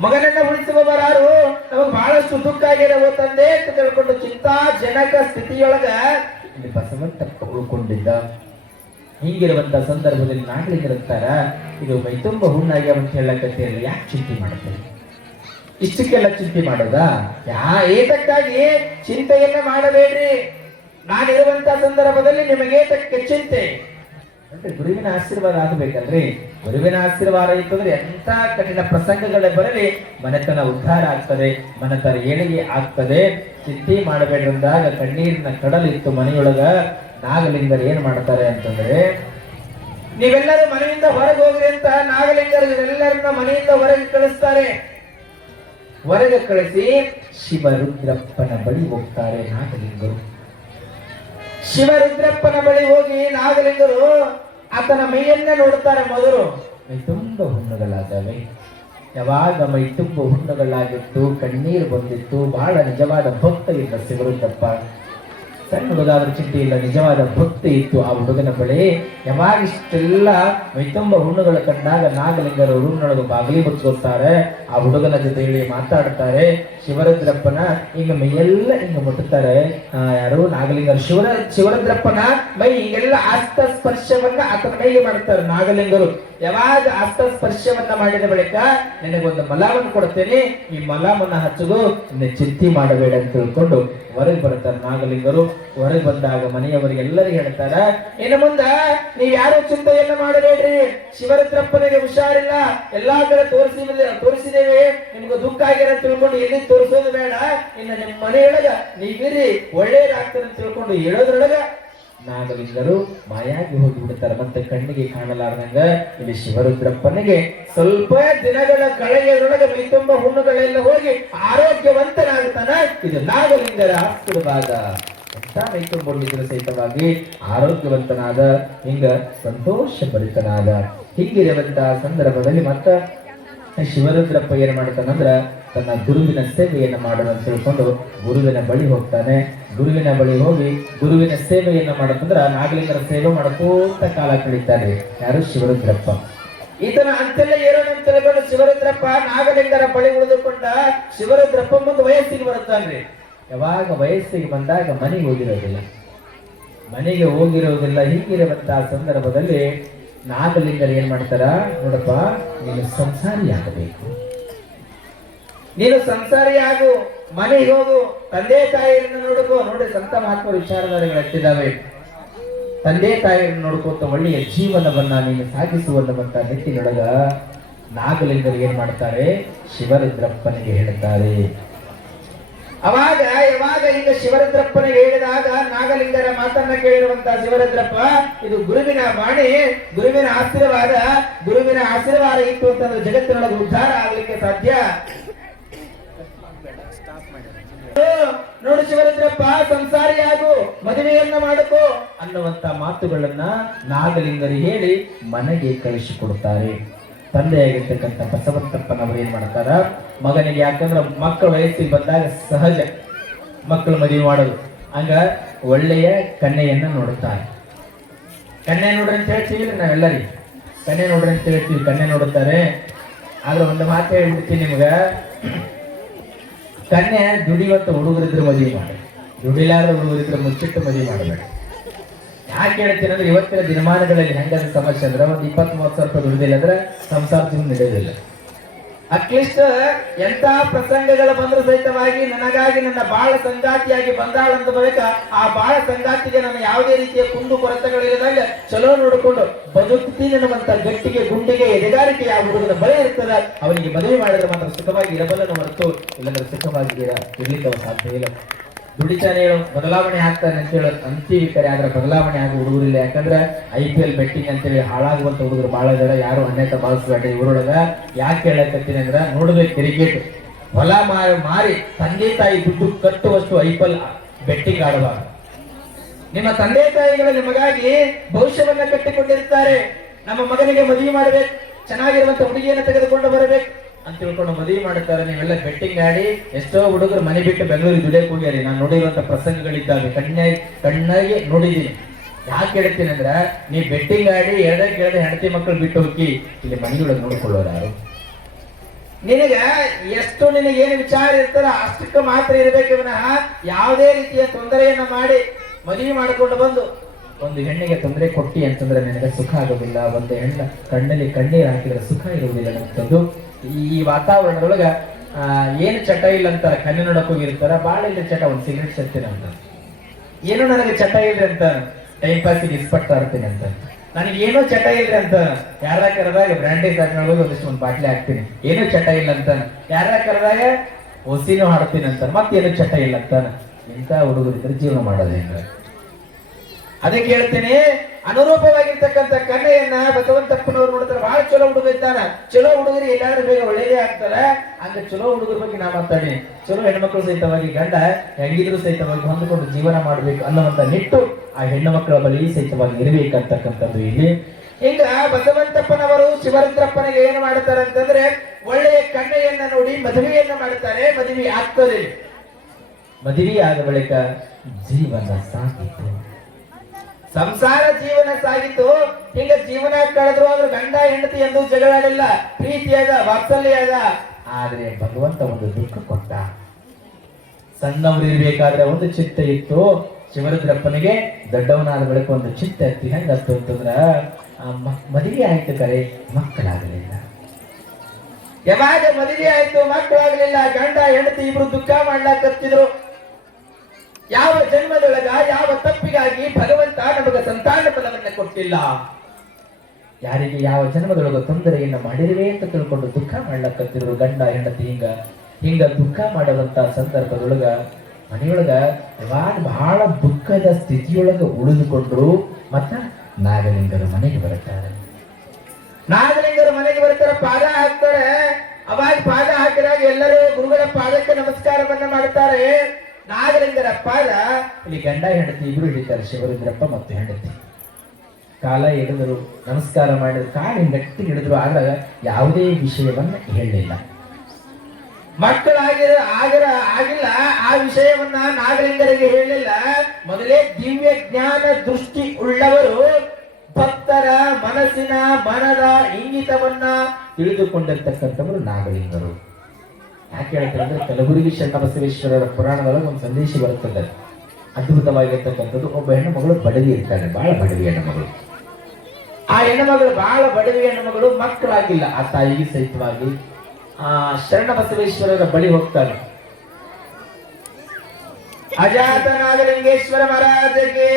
ಮಗನನ್ನ ಉಳಿಸುವವರಾರು, ನಮಗ್ ಬಹಳಷ್ಟು ದುಃಖ ಆಗ್ಯಾರ ತಂದೆ ಅಂತ ತಿಳ್ಕೊಂಡು ಚಿಂತಾಜನಕ ಸ್ಥಿತಿಯೊಳಗ ಇಲ್ಲಿ ಬಸವಂತಪ್ಪ ಉಳ್ಕೊಂಡಿದ್ದ. ಹೀಗಿರುವಂತ ಸಂದರ್ಭದಲ್ಲಿ ನಾಗಲಿಂಗರಂತಾರ, ಇದು ಮೈ ತುಂಬ ಹುಣ್ಣಾಗ್ಯಾವ ಅಂತ ಹೇಳಕತ್ತೇಳಿ ಯಾಕೆ ಚಿಂತೆ ಮಾಡ್ತಾರೆ, ಇಷ್ಟಕ್ಕೆಲ್ಲ ಚಿಂತೆ ಮಾಡೋದಾ? ಏತಕ್ಕಾಗಿ ಚಿಂತೆಯನ್ನ ಮಾಡಬೇಡ್ರಿ, ನಾನಿರುವಂತ ಸಂದರ್ಭದಲ್ಲಿ ನಿಮಗೇತಕ್ಕೆ ಚಿಂತೆ ಅಂದ್ರೆ ಗುರುವಿನ ಆಶೀರ್ವಾದ ಆಗಬೇಕಲ್ರಿ. ಗುರುವಿನ ಆಶೀರ್ವಾದ ಇತ್ತಂದ್ರೆ ಎಂತ ಕಠಿಣ ಪ್ರಸಂಗಗಳೇ ಬರಲಿ ಮನೆತನ ಉದ್ಧಾರ ಆಗ್ತದೆ, ಮನೆತನ ಏಳಿಗೆ ಆಗ್ತದೆ. ಚಿಂತೆ ಮಾಡಬೇಡ್ರಂದಾಗ ಕಣ್ಣೀರಿನ ಕಡಲಿತ್ತು ಮನೆಯೊಳಗ. ನಾಗಲಿಂಗರು ಏನ್ ಮಾಡ್ತಾರೆ ಅಂತಂದ್ರೆ, ನೀವೆಲ್ಲರೂ ಮನೆಯಿಂದ ಹೊರಗೆ ಹೋಗ್ರಿ ಅಂತ ನಾಗಲಿಂಗರು ಎಲ್ಲರನ್ನ ಮನೆಯಿಂದ ಹೊರಗೆ ಕಳಿಸ್ತಾರೆ. ಹೊರಗೆ ಕಳಿಸಿ ಶಿವರುದ್ರಪ್ಪನ ಬಳಿ ಹೋಗ್ತಾರೆ ನಾಗಲಿಂಗರು. ಶಿವರುದ್ರಪ್ಪನ ಬಳಿ ಹೋಗಿ ನಾಗಲಿಂಗರು ಆತನ ಮೈಯನ್ನ ನೋಡ್ತಾರೆ. ಮೊದಲು ಮೈ ತುಂಬ ಹುಣ್ಣುಗಳಾದವೆ. ಯಾವಾಗ ಮೈ ತುಂಬ ಹುಣ್ಣುಗಳಾಗಿತ್ತು, ಕಣ್ಣೀರು ಬಂದಿತ್ತು, ಬಹಳ ನಿಜವಾದ ಭಕ್ತ ಇದ್ದ ಶಿವರುದ್ರಪ್ಪ. ಸಣ್ಣ ಹುಡುಗಾದ್ರೂ ಚಿಂತೆ ಇಲ್ಲ, ನಿಜವಾದ ಭಕ್ತಿ ಇತ್ತು ಆ ಹುಡುಗನ ಬಳಿ. ಯಾವಾಗ ಇಷ್ಟೆಲ್ಲ ಮೈ ತುಂಬ ಹುಣ್ಣುಗಳು ಕಂಡಾಗ ನಾಗಲಿಂಗರು ರೂಮ್ನೊಳಗೆ ಬಾಗಿಲಿ ಮುಚ್ಚಿಕೊಡ್ತಾರೆ. ಆ ಹುಡುಗನ ಜೊತೆ ಹೇಳಿ ಮಾತಾಡ್ತಾರೆ. ಶಿವರುದ್ರಪ್ಪನ ಹಿಂಗ ಮೈಯೆಲ್ಲ ಹಿಂಗ ಮುಟ್ಟುತ್ತಾರೆ. ಯಾರು ನಾಗಲಿಂಗರು ಶಿವರುದ್ರಪ್ಪನ ಮೈ ಹಿಂಗೆಲ್ಲ ಆಸ್ತ ಸ್ಪರ್ಶವನ್ನ ಆತನ ಮೈಗೆ ಮಾಡ್ತಾರೆ ನಾಗಲಿಂಗರು. ಯಾವಾಗ ಆಸ್ತ ಸ್ಪರ್ಶವನ್ನ ಮಾಡಿದ ಬಳಿಕ ನಿನಗೊಂದು ಮಲಾವನ್ನು ಕೊಡ್ತೇನೆ, ಈ ಮಲಾಮನ್ನ ಹಚ್ಚುದು, ಚಿಂತೆ ಮಾಡಬೇಡ ಅಂತ ತಿಳ್ಕೊಂಡು ಹೊರಗೆ ಬರ್ತಾರೆ ನಾಗಲಿಂಗರು. ಹೊರಗೆ ಬಂದಾಗ ಮನೆಯವರಿಗೆ ಎಲ್ಲರಿಗೂ ಹೇಳ್ತಾರ, ಇನ್ನು ಮುಂದ ನೀವ್ ಯಾರು ಚಿಂತೆಯನ್ನ ಮಾಡಬೇಡ್ರಿ, ಶಿವರುದ್ರಪ್ಪನಿಗೆ ಹುಷಾರಿಲ್ಲ, ಎಲ್ಲಾ ಕಡೆ ತೋರಿಸಿದ್ದೇವೆ, ನಿಮ್ಗೆ ದುಃಖ ಆಗಿರ ತಿಳ್ಕೊಂಡು ಎಲ್ಲಿ ತೋರಿಸೋದು ಬೇಡ, ಇನ್ನು ನಿಮ್ಮ ಮನೆಯೊಳಗ ನೀವಿರಿ, ಒಳ್ಳೇದಾಗ್ತದೆ ಅಂತ ತಿಳ್ಕೊಂಡು ಹೇಳೋದ್ರೊಳಗ ನಾಗಲಿಂಗರು ಮಾಯಾಗಿ ಹೋಗಿ ಬಿಡ್ತಾರೆ. ಮತ್ತೆ ಕಣ್ಣಿಗೆ ಕಾಣಲಾರ್ದಂಗ ಇಲ್ಲಿ ಶಿವರುದ್ರಪ್ಪನಿಗೆ ಸ್ವಲ್ಪ ದಿನಗಳ ಕಳೆಯೊಳಗೆ ಮೈ ತುಂಬ ಹುಣ್ಣುಗಳೆಲ್ಲ ಹೋಗಿ ಆರೋಗ್ಯವಂತನಾಗ್ತಾನ. ಇದು ನಾಗಲಿಂಗರ ಆಶೀರ್ವಾದ. ಅಂತ ಮೈ ತುಂಬಿದ್ರು ಸಹಿತವಾಗಿ ಆರೋಗ್ಯವಂತನಾದ, ಹಿಂಗ ಸಂತೋಷ ಭರಿತನಾದ. ಹೀಗಿರುವಂತ ಸಂದರ್ಭದಲ್ಲಿ ಮತ್ತ ಶಿವರುದ್ರಪ್ಪ ಏನ್ ಮಾಡ್ತಾನಂದ್ರ ತನ್ನ ಗುರುವಿನ ಸೇವೆಯನ್ನು ಮಾಡೋಣ ಅಂತ ತಿಳ್ಕೊಂಡು ಗುರುವಿನ ಬಳಿ ಹೋಗ್ತಾನೆ. ಗುರುವಿನ ಬಳಿ ಹೋಗಿ ಗುರುವಿನ ಸೇವೆಯನ್ನ ಮಾಡತ್ತಂದ್ರ ನಾಗಲಿಂಗರ ಸೇವೆ ಮಾಡಕೋತ ಕಾಲ ಕಳೀತಾರೆ. ಯಾರು? ಶಿವರುದ್ರಪ್ಪ. ಈತನ ಅಂತೆಲ್ಲ ಏರೋಣ ಅಂತ ತಿಳ್ಕೊಂಡು ಶಿವರುದ್ರಪ್ಪ ನಾಗಲಿಂಗರ ಬಳಿ ಉಳಿದುಕೊಂಡ. ಶಿವರುದ್ರಪ್ಪ ಮುಂದೆ ವಯಸ್ಸಿಗೆ ಬರುತ್ತಾನ್ರಿ. ಯಾವಾಗ ವಯಸ್ಸಿಗೆ ಬಂದಾಗ ಮನೆಗೆ ಹೋಗಿರೋದಿಲ್ಲ. ಹೀಗಿರುವಂತಹ ಸಂದರ್ಭದಲ್ಲಿ ನಾಗಲಿಂಗರು ಏನ್ ಮಾಡ್ತಾರ, ನೋಡಪ್ಪ ನೀನು ಸಂಸಾರಿ ಆಗಬೇಕು, ನೀನು ಸಂಸಾರಿ ಆಗು, ಮನೆಗೆ ಹೋಗು, ತಂದೆ ತಾಯಿಯನ್ನು ನೋಡ್ಕೋ. ನೋಡಿ ಸಂತ ಮಹಾತ್ಮರ ವಿಚಾರಧಾರೆಗಳು ಎತ್ತಿದ್ದಾವೆ. ತಂದೆ ತಾಯಿಯನ್ನು ನೋಡ್ಕೋತ ಒಳ್ಳೆಯ ಜೀವನವನ್ನ ನೀನು ಸಾಗಿಸುವಂತ ನಿಟ್ಟಿನೊಳಗ ನಾಗಲಿಂಗರು ಏನ್ ಮಾಡ್ತಾರೆ, ಶಿವರುದ್ರಪ್ಪನಿಗೆ ಹೇಳ್ತಾರೆ. ಅವಾಗ ಯಾವಾಗ ಈಗ ಶಿವರುದ್ರಪ್ಪನಿಗೆ ಹೇಳಿದಾಗ ನಾಗಲಿಂಗರ ಮಾತನ್ನ ಕೇಳಿರುವಂತಹ ಶಿವರುದ್ರಪ್ಪ, ಇದು ಗುರುವಿನ ವಾಣಿ, ಗುರುವಿನ ಆಶೀರ್ವಾದ ಇತ್ತು ಅಂತಂದ್ರೆ ಜಗತ್ತಿನೊಳಗೆ ಉದ್ಧಾರ ಆಗ್ಲಿಕ್ಕೆ ಸಾಧ್ಯ. ನೋಡು ಶಿವರುದ್ರಪ್ಪ, ಸಂಸಾರಿಯಾಗು, ಮದುವೆಯನ್ನ ಮಾಡಕೋ ಅನ್ನುವಂತ ಮಾತುಗಳನ್ನ ನಾಗಲಿಂಗರು ಹೇಳಿ ಮನೆಗೆ ಕಳಿಸಿಕೊಡುತ್ತಾರೆ. ತಂದೆಯಾಗಿರ್ತಕ್ಕಂಥ ಬಸವಂತಪ್ಪನವರು ಏನ್ ಮಾಡ್ತಾರ, ಮಗನಿಗೆ, ಯಾಕಂದ್ರೆ ಮಕ್ಕಳ ವಯಸ್ಸಿಗೆ ಬಂದಾಗ ಸಹಜ ಮಕ್ಕಳು ಮದುವೆ ಮಾಡೋದು, ಹಂಗ ಒಳ್ಳೆಯ ಕನ್ಯೆಯನ್ನ ನೋಡುತ್ತಾರೆ. ಕನ್ಯೆ ನೋಡ್ರಿ ಅಂತ ಹೇಳ್ತೀವಿ ನಾವೆಲ್ಲರಿಗೆ, ಕನ್ಯೆ ನೋಡ್ರಿ ಅಂತ ಹೇಳ್ತೀವಿ, ಕನ್ಯೆ ನೋಡುತ್ತಾರೆ. ಆದ್ರೆ ಒಂದು ಮಾತು ಹೇಳ್ಬಿಡ್ತೀನಿ ನಿಮ್ಗ, ಕನ್ಯೆ ದುಡಿಯುವಂತ ಹುಡುಗರಿದ್ರೆ ಮದುವೆ ಮಾಡಿ, ದುಡಿಲಾರ ಹುಡುಗರಿದ್ರೆ ಮುಚ್ಚಿಟ್ಟು ಮದುವೆ ಮಾಡಬೇಡ. ಯಾಕೆ ಹೇಳ್ತೀನಿ ಅಂದ್ರೆ ಇವತ್ತಿನ ದಿನಮಾನಗಳಲ್ಲಿ ಹೆಂಗದ ಸಮಸ್ಯೆ ಅಂದ್ರೆ ಒಂದು 20-30 ಸಾವಿರ ರೂಪಾಯಿ ದುಡಿದಿಲ್ಲ ಅಂದ್ರೆ ಸಂಸಾರ ಜೀವನ ನಡೆಯೋದಿಲ್ಲ. ಅಟ್ಲೀಸ್ಟ್ ಎಂತ ಪ್ರಸಂಗಗಳು ಬಂದ್ರು ಸಹಿತವಾಗಿ ನನಗಾಗಿ ನನ್ನ ಬಾಳ ಸಂಗಾತಿಯಾಗಿ ಬಂದಾಳಂತ ಬಳಿಕ ಆ ಬಾಳ ಸಂಗಾತಿಗೆ ನನ್ನ ಯಾವುದೇ ರೀತಿಯ ಕುಂದು ಕೊರತೆಗಳಿಲ್ಲದಾಗ ಚಲೋ ನೋಡಿಕೊಂಡು ಬದುಕ್ತೀನಿ ಅನ್ನುವಂತ ಗಟ್ಟಿಗೆ ಗುಂಡಿಗೆ ಎದೆಗಾರಿಕೆ ಯಾವ ಹುಡುಗನ ಬಳಿ ಇರ್ತದ ಅವನಿಗೆ ಮದುವೆ ಮಾಡಿದ್ರೆ ಮಾತ್ರ ಸುಖವಾಗಿ ಇರಬಲ್ಲನು ಹೊರತು ಇಲ್ಲಂದ್ರೆ ಸುಖವಾಗಿ ಇರ್ಲಿಕ್ಕೆ ಸಾಧ್ಯ ಇಲ್ಲ. ದುಡಿತಾನೆ ಹೇಳು ಬದಲಾವಣೆ ಆಗ್ತಾನೆ ಅಂತ ಹೇಳಿ ಅಂತೀವಿ ಕರೆ ಆದ್ರೆ ಬದಲಾವಣೆ ಆಗುವ ಹುಡುಗರಿಲ್ಲ. ಯಾಕಂದ್ರೆ IPL ಬೆಟ್ಟಿಂಗ್ ಅಂತೇಳಿ ಹಾಳಾಗುವಂತ ಹುಡುಗರು ಬಹಳ ಜನ, ಯಾರು ಅನ್ಯತ ಭಾವಿಸಬೇಡ. ಇವರೊಳಗ ಯಾಕೆ ಹೇಳಕತ್ತೀನಿ ಅಂದ್ರ ನೋಡ್ಬೇಕು, ಕ್ರಿಕೆಟ್ ಹೊಲ ಮಾರಿ ತಂದೆ ತಾಯಿ ದುಡ್ಡು ಕಟ್ಟುವಷ್ಟು IPL ಬೆಟ್ಟಿಂಗ್ ಆಡಬಾರ್ದು. ನಿಮ್ಮ ತಂದೆ ತಾಯಿಗಳು ನಿಮಗಾಗಿ ಭವಿಷ್ಯವನ್ನ ಕಟ್ಟಿಕೊಂಡಿರ್ತಾರೆ. ನಮ್ಮ ಮಗನಿಗೆ ಮದುವೆ ಮಾಡ್ಬೇಕು, ಚೆನ್ನಾಗಿರುವಂತ ಹುಡುಗಿಯನ್ನು ತೆಗೆದುಕೊಂಡು ಬರಬೇಕು ಅಂತ ತಿಳ್ಕೊಂಡು ಮದುವೆ ಮಾಡುತ್ತಾರೆ. ನೀವೆಲ್ಲ ಬೆಟ್ಟಿಂಗ್ ಆಡಿ ಎಷ್ಟೋ ಹುಡುಗರು ಮನೆ ಬಿಟ್ಟು ಬೆಂಗಳೂರಿಗೆ ದುಡಿಯಕ್ಕೆ ಹೋಗ್ಯಾರಿ. ನಾನು ನೋಡಿರುವಂತ ಪ್ರಸಂಗಗಳಿದ್ದಾವೆ, ಕಣ್ಣಾಗಿ ನೋಡಿದ್ದೀನಿ. ಯಾಕೆ ಹೇಳ್ತೀನಿ ಅಂದ್ರ, ನೀ ಬೆಟ್ಟಿಂಗ್ ಆಡಿ ಎರಡೇ ಹೆಂಡತಿ ಮಕ್ಕಳು ಬಿಟ್ಟು ಹೋಗಿ ಇಲ್ಲಿ ಮನೆಯೊಳಗೆ ನೋಡ್ಕೊಳ್ಳೋರು ಯಾರು? ನಿನಗ ಎಷ್ಟು ನಿನಗೇನು ವಿಚಾರ ಇರ್ತದ ಅಷ್ಟಕ್ಕೆ ಮಾತ್ರ ಇರಬೇಕು ವಿನಃ ಯಾವುದೇ ರೀತಿಯ ತೊಂದರೆಯನ್ನ ಮಾಡಿ ಮದುವೆ ಮಾಡಿಕೊಂಡು ಬಂದು ಒಂದು ಹೆಣ್ಣಿಗೆ ತೊಂದರೆ ಕೊಟ್ಟಿ ಅಂತಂದ್ರೆ ನಿನಗೆ ಸುಖ ಆಗೋದಿಲ್ಲ. ಒಂದು ಹೆಣ್ಣ ಕಣ್ಣಲ್ಲಿ ಕಣ್ಣೀರು ಹಾಕಿದ್ರೆ ಸುಖ ಇರುವುದಿಲ್ಲ ಅಂತಂದು ಈ ವಾತಾವರಣದೊಳಗ ಏನು ಚಟ ಇಲ್ಲ ಅಂತಾರ, ಕಣ್ಣು ನೋಡಕ್ ಹೋಗಿರ್ತಾರ. ಬಾಳ ಇಲ್ಲ ಚಟ, ಒಂದು ಸಿಗರೇಟ್ ಸೇರ್ತೀನಿ ಅಂತ. ಏನು ನನಗೆ ಚಟ ಇಲ್ರಿ ಅಂತ, ಟೈಮ್ ಪಾಸಿಗೆ ಇಸ್ಪಟ್ಟ ಇರ್ತೀನಿ ಅಂತ. ನನಗೆ ಏನೋ ಚಟ ಇಲ್ರಿ ಅಂತ, ಯಾರ ಕರೆದಾಗ ಬ್ರ್ಯಾಂಡಿ ಹೋಗಿ ಒಂದಿಷ್ಟು ಒಂದು ಬಾಟ್ಲಿ ಹಾಕ್ತೀನಿ. ಏನೂ ಚಟ ಇಲ್ಲ ಅಂತ. ಯಾರ ಕರೆದಾಗ ಒಸಿನೂ ಹಾಡ್ತೀನಿ ಅಂತ, ಮತ್ತೇನು ಚಟ ಇಲ್ಲ ಅಂತ. ಇಂಥ ಹುಡುಗರಿದ್ರೆ ಜೀವನ ಮಾಡೋದು ಹೆಂಗ? ಅದಕ್ಕೆ ಹೇಳ್ತೀನಿ, ಅನುರೂಪವಾಗಿರ್ತಕ್ಕಂಥ ಕನ್ಯೆಯನ್ನ ಬಸವಂತಪ್ಪನವ್ರು ನೋಡ್ತಾರೆ. ಬಹಳ ಚಲೋ ಹುಡುಗ ಇದ್ದಾನ. ಚಲೋ ಹುಡುಗರು ಎಲ್ಲಾದ್ರೂ ಬೇಗ ಒಳ್ಳೇದೇ ಆಗ್ತಾರೆ. ಹಂಗ ಚಲೋ ಹುಡುಗರ ಬಗ್ಗೆ ನಾ ಮಾತಾಡಿ, ಚಲೋ ಹೆಣ್ಮಕ್ಳು ಸಹಿತವಾಗಿ ಗಂಡ ಹೆಂಗಿದ್ರು ಸಹಿತವಾಗಿ ಹೊಂದಿಕೊಂಡು ಜೀವನ ಮಾಡ್ಬೇಕು ಅನ್ನುವಂತ ನಿಟ್ಟು ಆ ಹೆಣ್ಣು ಮಕ್ಕಳ ಬಳಿ ಸಹಿತವಾಗಿ ಇರಬೇಕಂತಕ್ಕಂಥದ್ದು ಇಲ್ಲಿ. ಈಗ ಬಸವಂತಪ್ಪನವರು ಶಿವರುದ್ರಪ್ಪನಿಗೆ ಏನು ಮಾಡ್ತಾರೆ ಅಂತಂದ್ರೆ, ಒಳ್ಳೆಯ ಕನ್ಯೆಯನ್ನ ನೋಡಿ ಮದುವೆಯನ್ನ ಮಾಡ್ತಾರೆ. ಮದುವೆ ಆಗ್ತದೆ. ಮದುವೆ ಆದ ಬಳಿಕ ಜೀವನ ಸಾಗಿತು, ಸಂಸಾರ ಜೀವನ ಸಾಗಿತು. ಈಗ ಜೀವನ ಕಳೆದ್ರು ಆದ್ರೂ ಗಂಡ ಹೆಂಡತಿ ಎಂದು ಜಗಳಾಡಿಲ್ಲ, ಪ್ರೀತಿಯಾದ ವಾತ್ಸಲ್ಯದ. ಆದ್ರೆ ಭಗವಂತ ಒಂದು ದುಃಖ ಕೊಟ್ಟ. ಸಣ್ಣವರು ಇರ್ಬೇಕಾದ್ರೆ ಒಂದು ಚಿತ್ತ ಇತ್ತು, ಶಿವರುದ್ರಪ್ಪನಿಗೆ ದೊಡ್ಡವನಾದ ಬಳಿಕ ಒಂದು ಚಿತ್ತ ಎತ್ತಿ. ಹೆಂಗತ್ತು ಅಂತಂದ್ರ, ಮದುವೆ ಆಯ್ತು ಕರೆ, ಮಕ್ಕಳಾಗಲಿಲ್ಲ. ಯಾವಾಗ ಮದುವೆ ಆಯ್ತು ಮಕ್ಕಳಾಗಲಿಲ್ಲ, ಗಂಡ ಹೆಂಡತಿ ಇಬ್ರು ದುಃಖ ಮಾಡ್ಲಾಕತ್ತಿದ್ರು. ಯಾವ ಜನ್ಮದೊಳಗ ಯಾವ ತಪ್ಪಿಗಾಗಿ ಭಗವಂತ ನಮಗ ಸಂತಾನ ಫಲವನ್ನ ಕೊಟ್ಟಿಲ್ಲ. ಯಾರಿಗೆ ಯಾವ ಜನ್ಮದೊಳಗ ತೊಂದರೆಯನ್ನ ಮಾಡಿರುವೆ ಅಂತ ತಿಳ್ಕೊಂಡು ದುಃಖ ಮಾಡ್ಲಕತ್ತಿದ್ರು ಗಂಡ ಹೆಂಡತಿ. ಹಿಂಗ ದುಃಖ ಮಾಡುವಂತ ಸಂದರ್ಭದೊಳಗ ಮನೆಯೊಳಗ ಯಾವಾಗ ಬಹಳ ದುಃಖದ ಸ್ಥಿತಿಯೊಳಗ ಉಳಿದುಕೊಂಡ್ರು. ಮತ್ತ ನಾಗಲಿಂಗರ ಮನೆಗೆ ಬರುತ್ತಾರೆ. ನಾಗಲಿಂಗರ ಮನೆಗೆ ಬರ್ತಾರೆ, ಪಾದ ಹಾಕ್ತಾರೆ. ಅವಾಗ ಪಾದ ಹಾಕಿದಾಗ ಎಲ್ಲರೂ ಗುರುಗಳ ಪಾದಕ್ಕೆ ನಮಸ್ಕಾರವನ್ನ ಮಾಡ್ತಾರೆ. ನಾಗಲಿಂಗರ ಪಾದ ಇಲ್ಲಿ ಗಂಡ ಹೆಂಡತಿ ಇಬ್ರು ಹಿಡಿತಾರೆ, ಶಿವರುದ್ರಪ್ಪ ಮತ್ತು ಹೆಂಡತಿ. ಕಾಲ ಹಿಡಿದ್ರು, ನಮಸ್ಕಾರ ಮಾಡಿದ್ರು, ಕಾಲು ಗಟ್ಟಿ ಹಿಡಿದ್ರು. ಆದಾಗ ಯಾವುದೇ ವಿಷಯವನ್ನ ಹೇಳಲಿಲ್ಲ. ಆಗಿಲ್ಲ ಆ ವಿಷಯವನ್ನ ನಾಗಲಿಂಗರಿಗೆ ಹೇಳಲಿಲ್ಲ. ಮೊದಲೇ ದಿವ್ಯ ಜ್ಞಾನ ದೃಷ್ಟಿ ಉಳ್ಳವರು ಭಕ್ತರ ಮನದ ಇಂಗಿತವನ್ನ ತಿಳಿದುಕೊಂಡಿರ್ತಕ್ಕಂಥವರು ನಾಗಲಿಂಗರು. ಯಾಕೆ ಹೇಳ್ತಾರೆ ಅಂದ್ರೆ, ಕಲಬುರಗಿ ಶರಣಬಸವೇಶ್ವರರ ಪುರಾಣದೊಳಗೆ ಒಂದು ಸಂದೇಶ ಬರುತ್ತದೆ, ಅದ್ಭುತವಾಗಿರ್ತಕ್ಕಂಥದ್ದು. ಒಬ್ಬ ಹೆಣ್ಣು ಮಗಳು ಬಡವಿ ಇರ್ತಾಳೆ, ಬಹಳ ಬಡವಿ ಹೆಣ್ಣು ಮಗಳು. ಆ ಹೆಣ್ಣುಮಗಳು ಬಹಳ ಬಡವಿ ಹೆಣ್ಣುಮಗಳು, ಮಕ್ಕಳಾಗಿಲ್ಲ. ಆ ತಾಯಿಗೆ ಸಹಿತವಾಗಿ ಶರಣಬಸವೇಶ್ವರರ ಬಳಿ ಹೋಗ್ತಾಳೆ. ಅಜಾತ ನಾಗಲಿಂಗೇಶ್ವರ ಮಹಾರಾಜಗೆ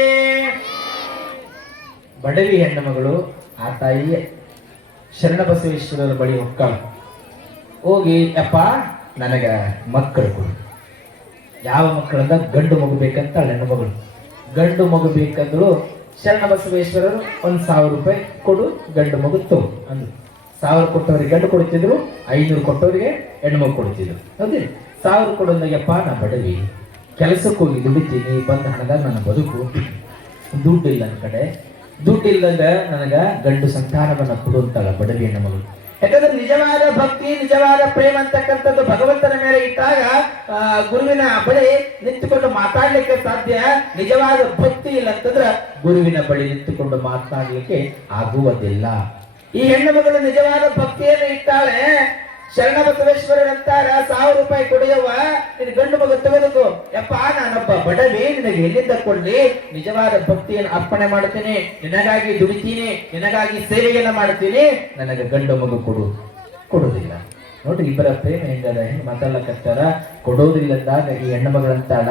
ಬಡವಿ ಹೆಣ್ಣು ಮಗಳು ಆ ತಾಯಿ ಶರಣಬಸವೇಶ್ವರರ ಬಳಿ ಹೋಗ್ತಾಳೆ. ಹೋಗಿ, ಅಪ್ಪ ನನಗ ಮಕ್ಕಳು ಕೊಡು. ಯಾವ ಮಕ್ಕಳಂದ ಗಂಡು ಮಗು ಬೇಕಂತ ಹೆಣ್ಣು ಮಗಳು. ಗಂಡು ಮಗು ಬೇಕಂದ್ರು ಶರಣಬಸವೇಶ್ವರರು 1000 ರೂಪಾಯಿ ಕೊಡು, ಗಂಡು ಮಗು ತಗೋ ಅಂದ್ರು. 1000 ಕೊಟ್ಟವರಿಗೆ ಗಂಡು ಕೊಡ್ತಿದ್ರು, 500 ಕೊಟ್ಟವರಿಗೆ ಹೆಣ್ಣು ಮಗು ಕೊಡ್ತಿದ್ರು. ಹೌದೇ? 1000 ಕೊಡೋದಾಗಪ್ಪ ನಾ ಬಡವಿ, ಕೆಲಸಕ್ಕೆ ಹೋಗಿ ದುಡಿತೀನಿ, ಬಂದ ಹಣದಾಗ ನನ್ನ ಬದುಕು, ದುಡ್ಡು ಇಲ್ಲ ನನ್ನ ಕಡೆ, ದುಡ್ಡು ಇಲ್ಲದ ನನಗ ಗಂಡು ಸಂತಾನವನ್ನ ಕೊಡುವಂತಾಳ ಬಡವಿ ಹೆಣ್ಣು ಮಗಳು. ಯಾಕಂದ್ರೆ ನಿಜವಾದ ಭಕ್ತಿ, ನಿಜವಾದ ಪ್ರೇಮ ಅಂತಕ್ಕಂಥದ್ದು ಭಗವಂತನ ಮೇಲೆ ಇಟ್ಟಾಗ ಗುರುವಿನ ಬಳಿ ನಿಂತುಕೊಂಡು ಮಾತಾಡ್ಲಿಕ್ಕೆ ಸಾಧ್ಯ. ನಿಜವಾದ ಭಕ್ತಿ ಇಲ್ಲ ಅಂತಂದ್ರೆ ಗುರುವಿನ ಬಳಿ ನಿಂತುಕೊಂಡು ಮಾತನಾಡ್ಲಿಕ್ಕೆ ಆಗುವುದಿಲ್ಲ. ಈ ಹೆಣ್ಣು ಮಗಳು ನಿಜವಾದ ಭಕ್ತಿಯನ್ನು ಇಟ್ಟಾಳೆ. ಶರಣಬಸವೇಶ್ವರರಂತಾರ 1000 ರೂಪಾಯಿ ಕೊಡೆಯವ್ವ, ನಿನ್ ಗಂಡು ಮಗು ತೆಗೆದುಕೋ. ಯಪ್ಪ ನಾನೊಬ್ಬ ಬಡವಿ, ನಿನಗೆ ಎಲ್ಲಿಂದ ಕೊಡ್ಲಿ? ನಿಜವಾದ ಭಕ್ತಿಯನ್ನು ಅರ್ಪಣೆ ಮಾಡ್ತೀನಿ, ನಿನಗಾಗಿ ದುಡಿತೀನಿ, ನಿನಗಾಗಿ ಸೇವೆಯನ್ನ ಮಾಡ್ತೀನಿ, ನನಗೆ ಗಂಡು ಮಗು ಕೊಡು. ಕೊಡುವುದಿಲ್ಲ. ನೋಡ್ರಿ ಇಬ್ಬರ ಪ್ರೇಮ ಹೆಂಗದ, ಹೆಂಗ್ ಮಾತಾಡ್ಲಕತ್ತಾರ. ಕೊಡೋದಿಲ್ಲದಾಗ ಈ ಹೆಣ್ಣು ಮಗಳಂತಾಳ,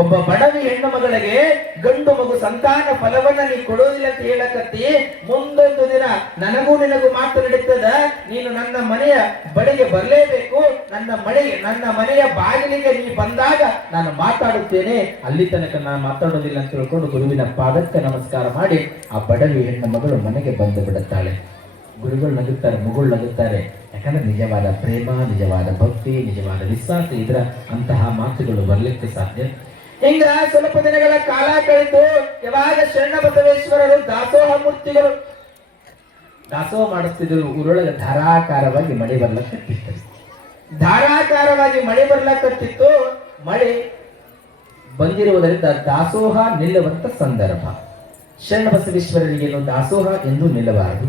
ಒಬ್ಬ ಬಡವಿ ಹೆಣ್ಣು ಮಗಳಿಗೆ ಗಂಡು ಮಗು ಸಂತಾನ ಫಲವನ್ನ ನೀ ಕೊಡೋದಿಲ್ಲ ಅಂತ ಹೇಳಕತ್ತಿ, ಮುಂದೊಂದು ದಿನ ನನಗೂ ನಿನಗೂ ಮಾತು ನಡೀತದ, ನೀನು ನನ್ನ ಮನೆಯ ಬಳಿಗೆ ಬರಲೇಬೇಕು, ನನ್ನ ಮನೆಯ ಬಾಗಿಲಿಗೆ ನೀ ಬಂದಾಗ ನಾನು ಮಾತಾಡುತ್ತೇನೆ, ಅಲ್ಲಿ ತನಕ ನಾನು ಮಾತಾಡೋದಿಲ್ಲ ಅಂತ ತಿಳ್ಕೊಂಡು ಗುರುವಿನ ಪಾದಕ್ಕೆ ನಮಸ್ಕಾರ ಮಾಡಿ ಆ ಬಡವಿ ಹೆಣ್ಣು ಮಗಳು ಮನೆಗೆ ಬಂದು ಬಿಡುತ್ತಾಳೆ. ಗುರುಗಳು ನಗುತ್ತಾರೆ, ಮಗಳು ನಗುತ್ತಾರೆ. ಯಾಕಂದ್ರೆ ನಿಜವಾದ ಪ್ರೇಮ, ನಿಜವಾದ ಭಕ್ತಿ, ನಿಜವಾದ ವಿಶ್ವಾಸ ಇದ್ರ ಅಂತಹ ಮಾತುಗಳು ಬರ್ಲಿಕ್ಕೆ ಸಾಧ್ಯ. ಹಿಂಗ ಸ್ವಲ್ಪ ದಿನಗಳ ಕಾಲ ಕಳೆದು ಯಾವಾಗ ಶರಣ ಬಸವೇಶ್ವರರು ದಾಸೋಹ ಮೂರ್ತಿಗಳು ದಾಸೋಹ ಮಾಡಿಸ್ತಿದ್ರು, ಊರೊಳಗೆ ಧಾರಾಕಾರವಾಗಿ ಮಳೆ ಬರ್ಲಕತ್ತಿತ್ತು. ಧಾರಾಕಾರವಾಗಿ ಮಳೆ ಬರ್ಲಕತ್ತಿತ್ತು. ಮಳೆ ಬಂದಿರುವುದರಿಂದ ದಾಸೋಹ ನಿಲ್ಲುವಂತ ಸಂದರ್ಭ. ಶರಣ ಬಸವೇಶ್ವರರಿಗೇನು ದಾಸೋಹ ಎಂದು ನಿಲ್ಲಬಾರದು,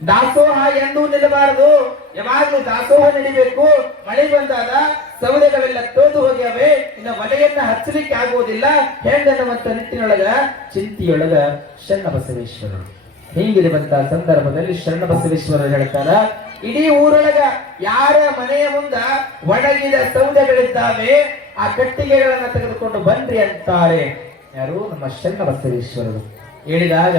ದಾಸೋಹ ಎಂದೂ ನಿಲ್ಲಬಾರದು. ಯಾವಾಗಲೂ ದಾಸೋಹ ನಡಿಬೇಕು. ಮಳೆ ಬಂದಾಗ ಸೌದೆಗಳೆಲ್ಲ ತೋದು ಹೋಗ್ಯಾವೆ, ಇನ್ನು ಮಳೆಯನ್ನ ಹಚ್ಚಲಿಕ್ಕೆ ಆಗುವುದಿಲ್ಲ ಹೆಂಗನ್ನುವಂತ ನಿಟ್ಟಿನೊಳಗ ಚಿಂತೆಯೊಳಗ ಶರಣ ಬಸವೇಶ್ವರರು. ಹೀಗಿರುವಂತ ಸಂದರ್ಭದಲ್ಲಿ ಶರಣ ಬಸವೇಶ್ವರರು ಹೇಳ್ತಾರ, ಇಡೀ ಊರೊಳಗ ಯಾರ ಮನೆಯ ಮುಂದ ಒಣಗಿದ ಸೌದೆಗಳಿದ್ದಾವೆ ಆ ಕಟ್ಟಿಗೆಗಳನ್ನ ತೆಗೆದುಕೊಂಡು ಬನ್ರಿ ಅಂತಾರೆ. ಯಾರು? ನಮ್ಮ ಶರಣ ಬಸವೇಶ್ವರರು. ಹೇಳಿದಾಗ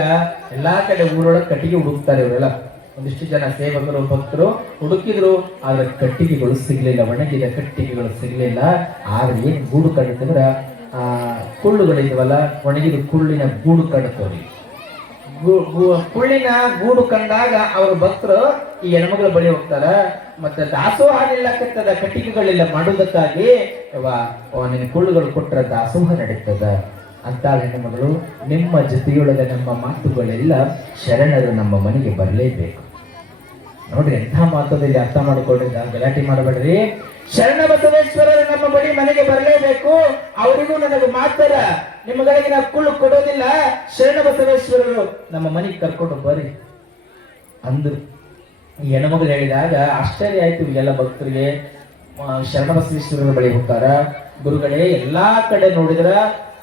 ಎಲ್ಲಾ ಕಡೆ ಊರೊಳಗೆ ಕಟ್ಟಿಗೆ ಹುಡುಕ್ತಾರೆ ಇವರೆಲ್ಲ. ಒಂದಿಷ್ಟು ಜನ ಸೇವಕರು ಭಕ್ತರು ಹುಡುಕಿದ್ರು, ಆದ್ರೆ ಕಟ್ಟಿಗೆಗಳು ಸಿಗ್ಲಿಲ್ಲ, ಒಣಗಿದ ಕಟ್ಟಿಗೆಗಳು ಸಿಗ್ಲಿಲ್ಲ. ಆದ್ರೆ ಏನ್ ಗೂಡು ಕಂಡಿದ್ರ ಕುಳ್ಳುಗಳಿದ್ವಲ್ಲ, ಒಣಗಿದ ಕುಳ್ಳಿನ ಗೂಡು ಕಂಡುತ್ತವ್ರಿ. ಕುಳ್ಳಿನ ಗೂಡು ಕಂಡಾಗ ಅವ್ರ ಭಕ್ತರು ಈ ಹೆಣ್ಮಗಳ ಬಳಿ ಹೋಗ್ತಾರ. ಮತ್ತೆ ದಾಸೋಹ ನಿಲ್ಲಕತ್ತದ, ಕಟ್ಟಿಗೆಗಳಿಲ್ಲ ಮಾಡುವುದಕ್ಕಾಗಿ ನಿನ್ನ ಕುಳ್ಳುಗಳು ಕೊಟ್ರ ದಾಸೋಹ ನಡೀತದ ಅಂತ ಹೆಣ್ಣು ಮಗಳು. ನಿಮ್ಮ ಜೊತೆಯೊಳಗ ನಮ್ಮ ಮಾತುಗಳೆಲ್ಲ ಶರಣರು ನಮ್ಮ ಮನೆಗೆ ಬರಲೇಬೇಕು. ನೋಡ್ರಿ ಎಂಥ ಮಾತದಲ್ಲಿ ಅರ್ಥ ಮಾಡಿಕೊಡ್ರಿ, ಗಲಾಟೆ ಮಾಡಬೇಡ್ರಿ. ಶರಣ ಬಸವೇಶ್ವರರು ನಮ್ಮ ಬಳಿ ಮನೆಗೆ ಬರಲೇಬೇಕು. ಅವರಿಗೂ ನನಗೆ ಮಾತಾರ, ನಿಮ್ಮಗಳಿಗೆ ನಾವು ಕುಳ್ಳು ಕೊಡೋದಿಲ್ಲ, ಶರಣ ಬಸವೇಶ್ವರರು ನಮ್ಮ ಮನೆಗೆ ಕರ್ಕೊಂಡು ಬರ್ರಿ ಅಂದ್ರು. ಈ ಹೆಣ್ಮಗಳು ಹೇಳಿದಾಗ ಆಶ್ಚರ್ಯ ಆಯ್ತು ಎಲ್ಲ ಭಕ್ತರಿಗೆ. ಶರಣ ಬಸವೇಶ್ವರರ ಬಳಿ ಹೋಗ್ತಾರ. ಗುರುಗಳೇ, ಎಲ್ಲಾ ಕಡೆ ನೋಡಿದ್ರ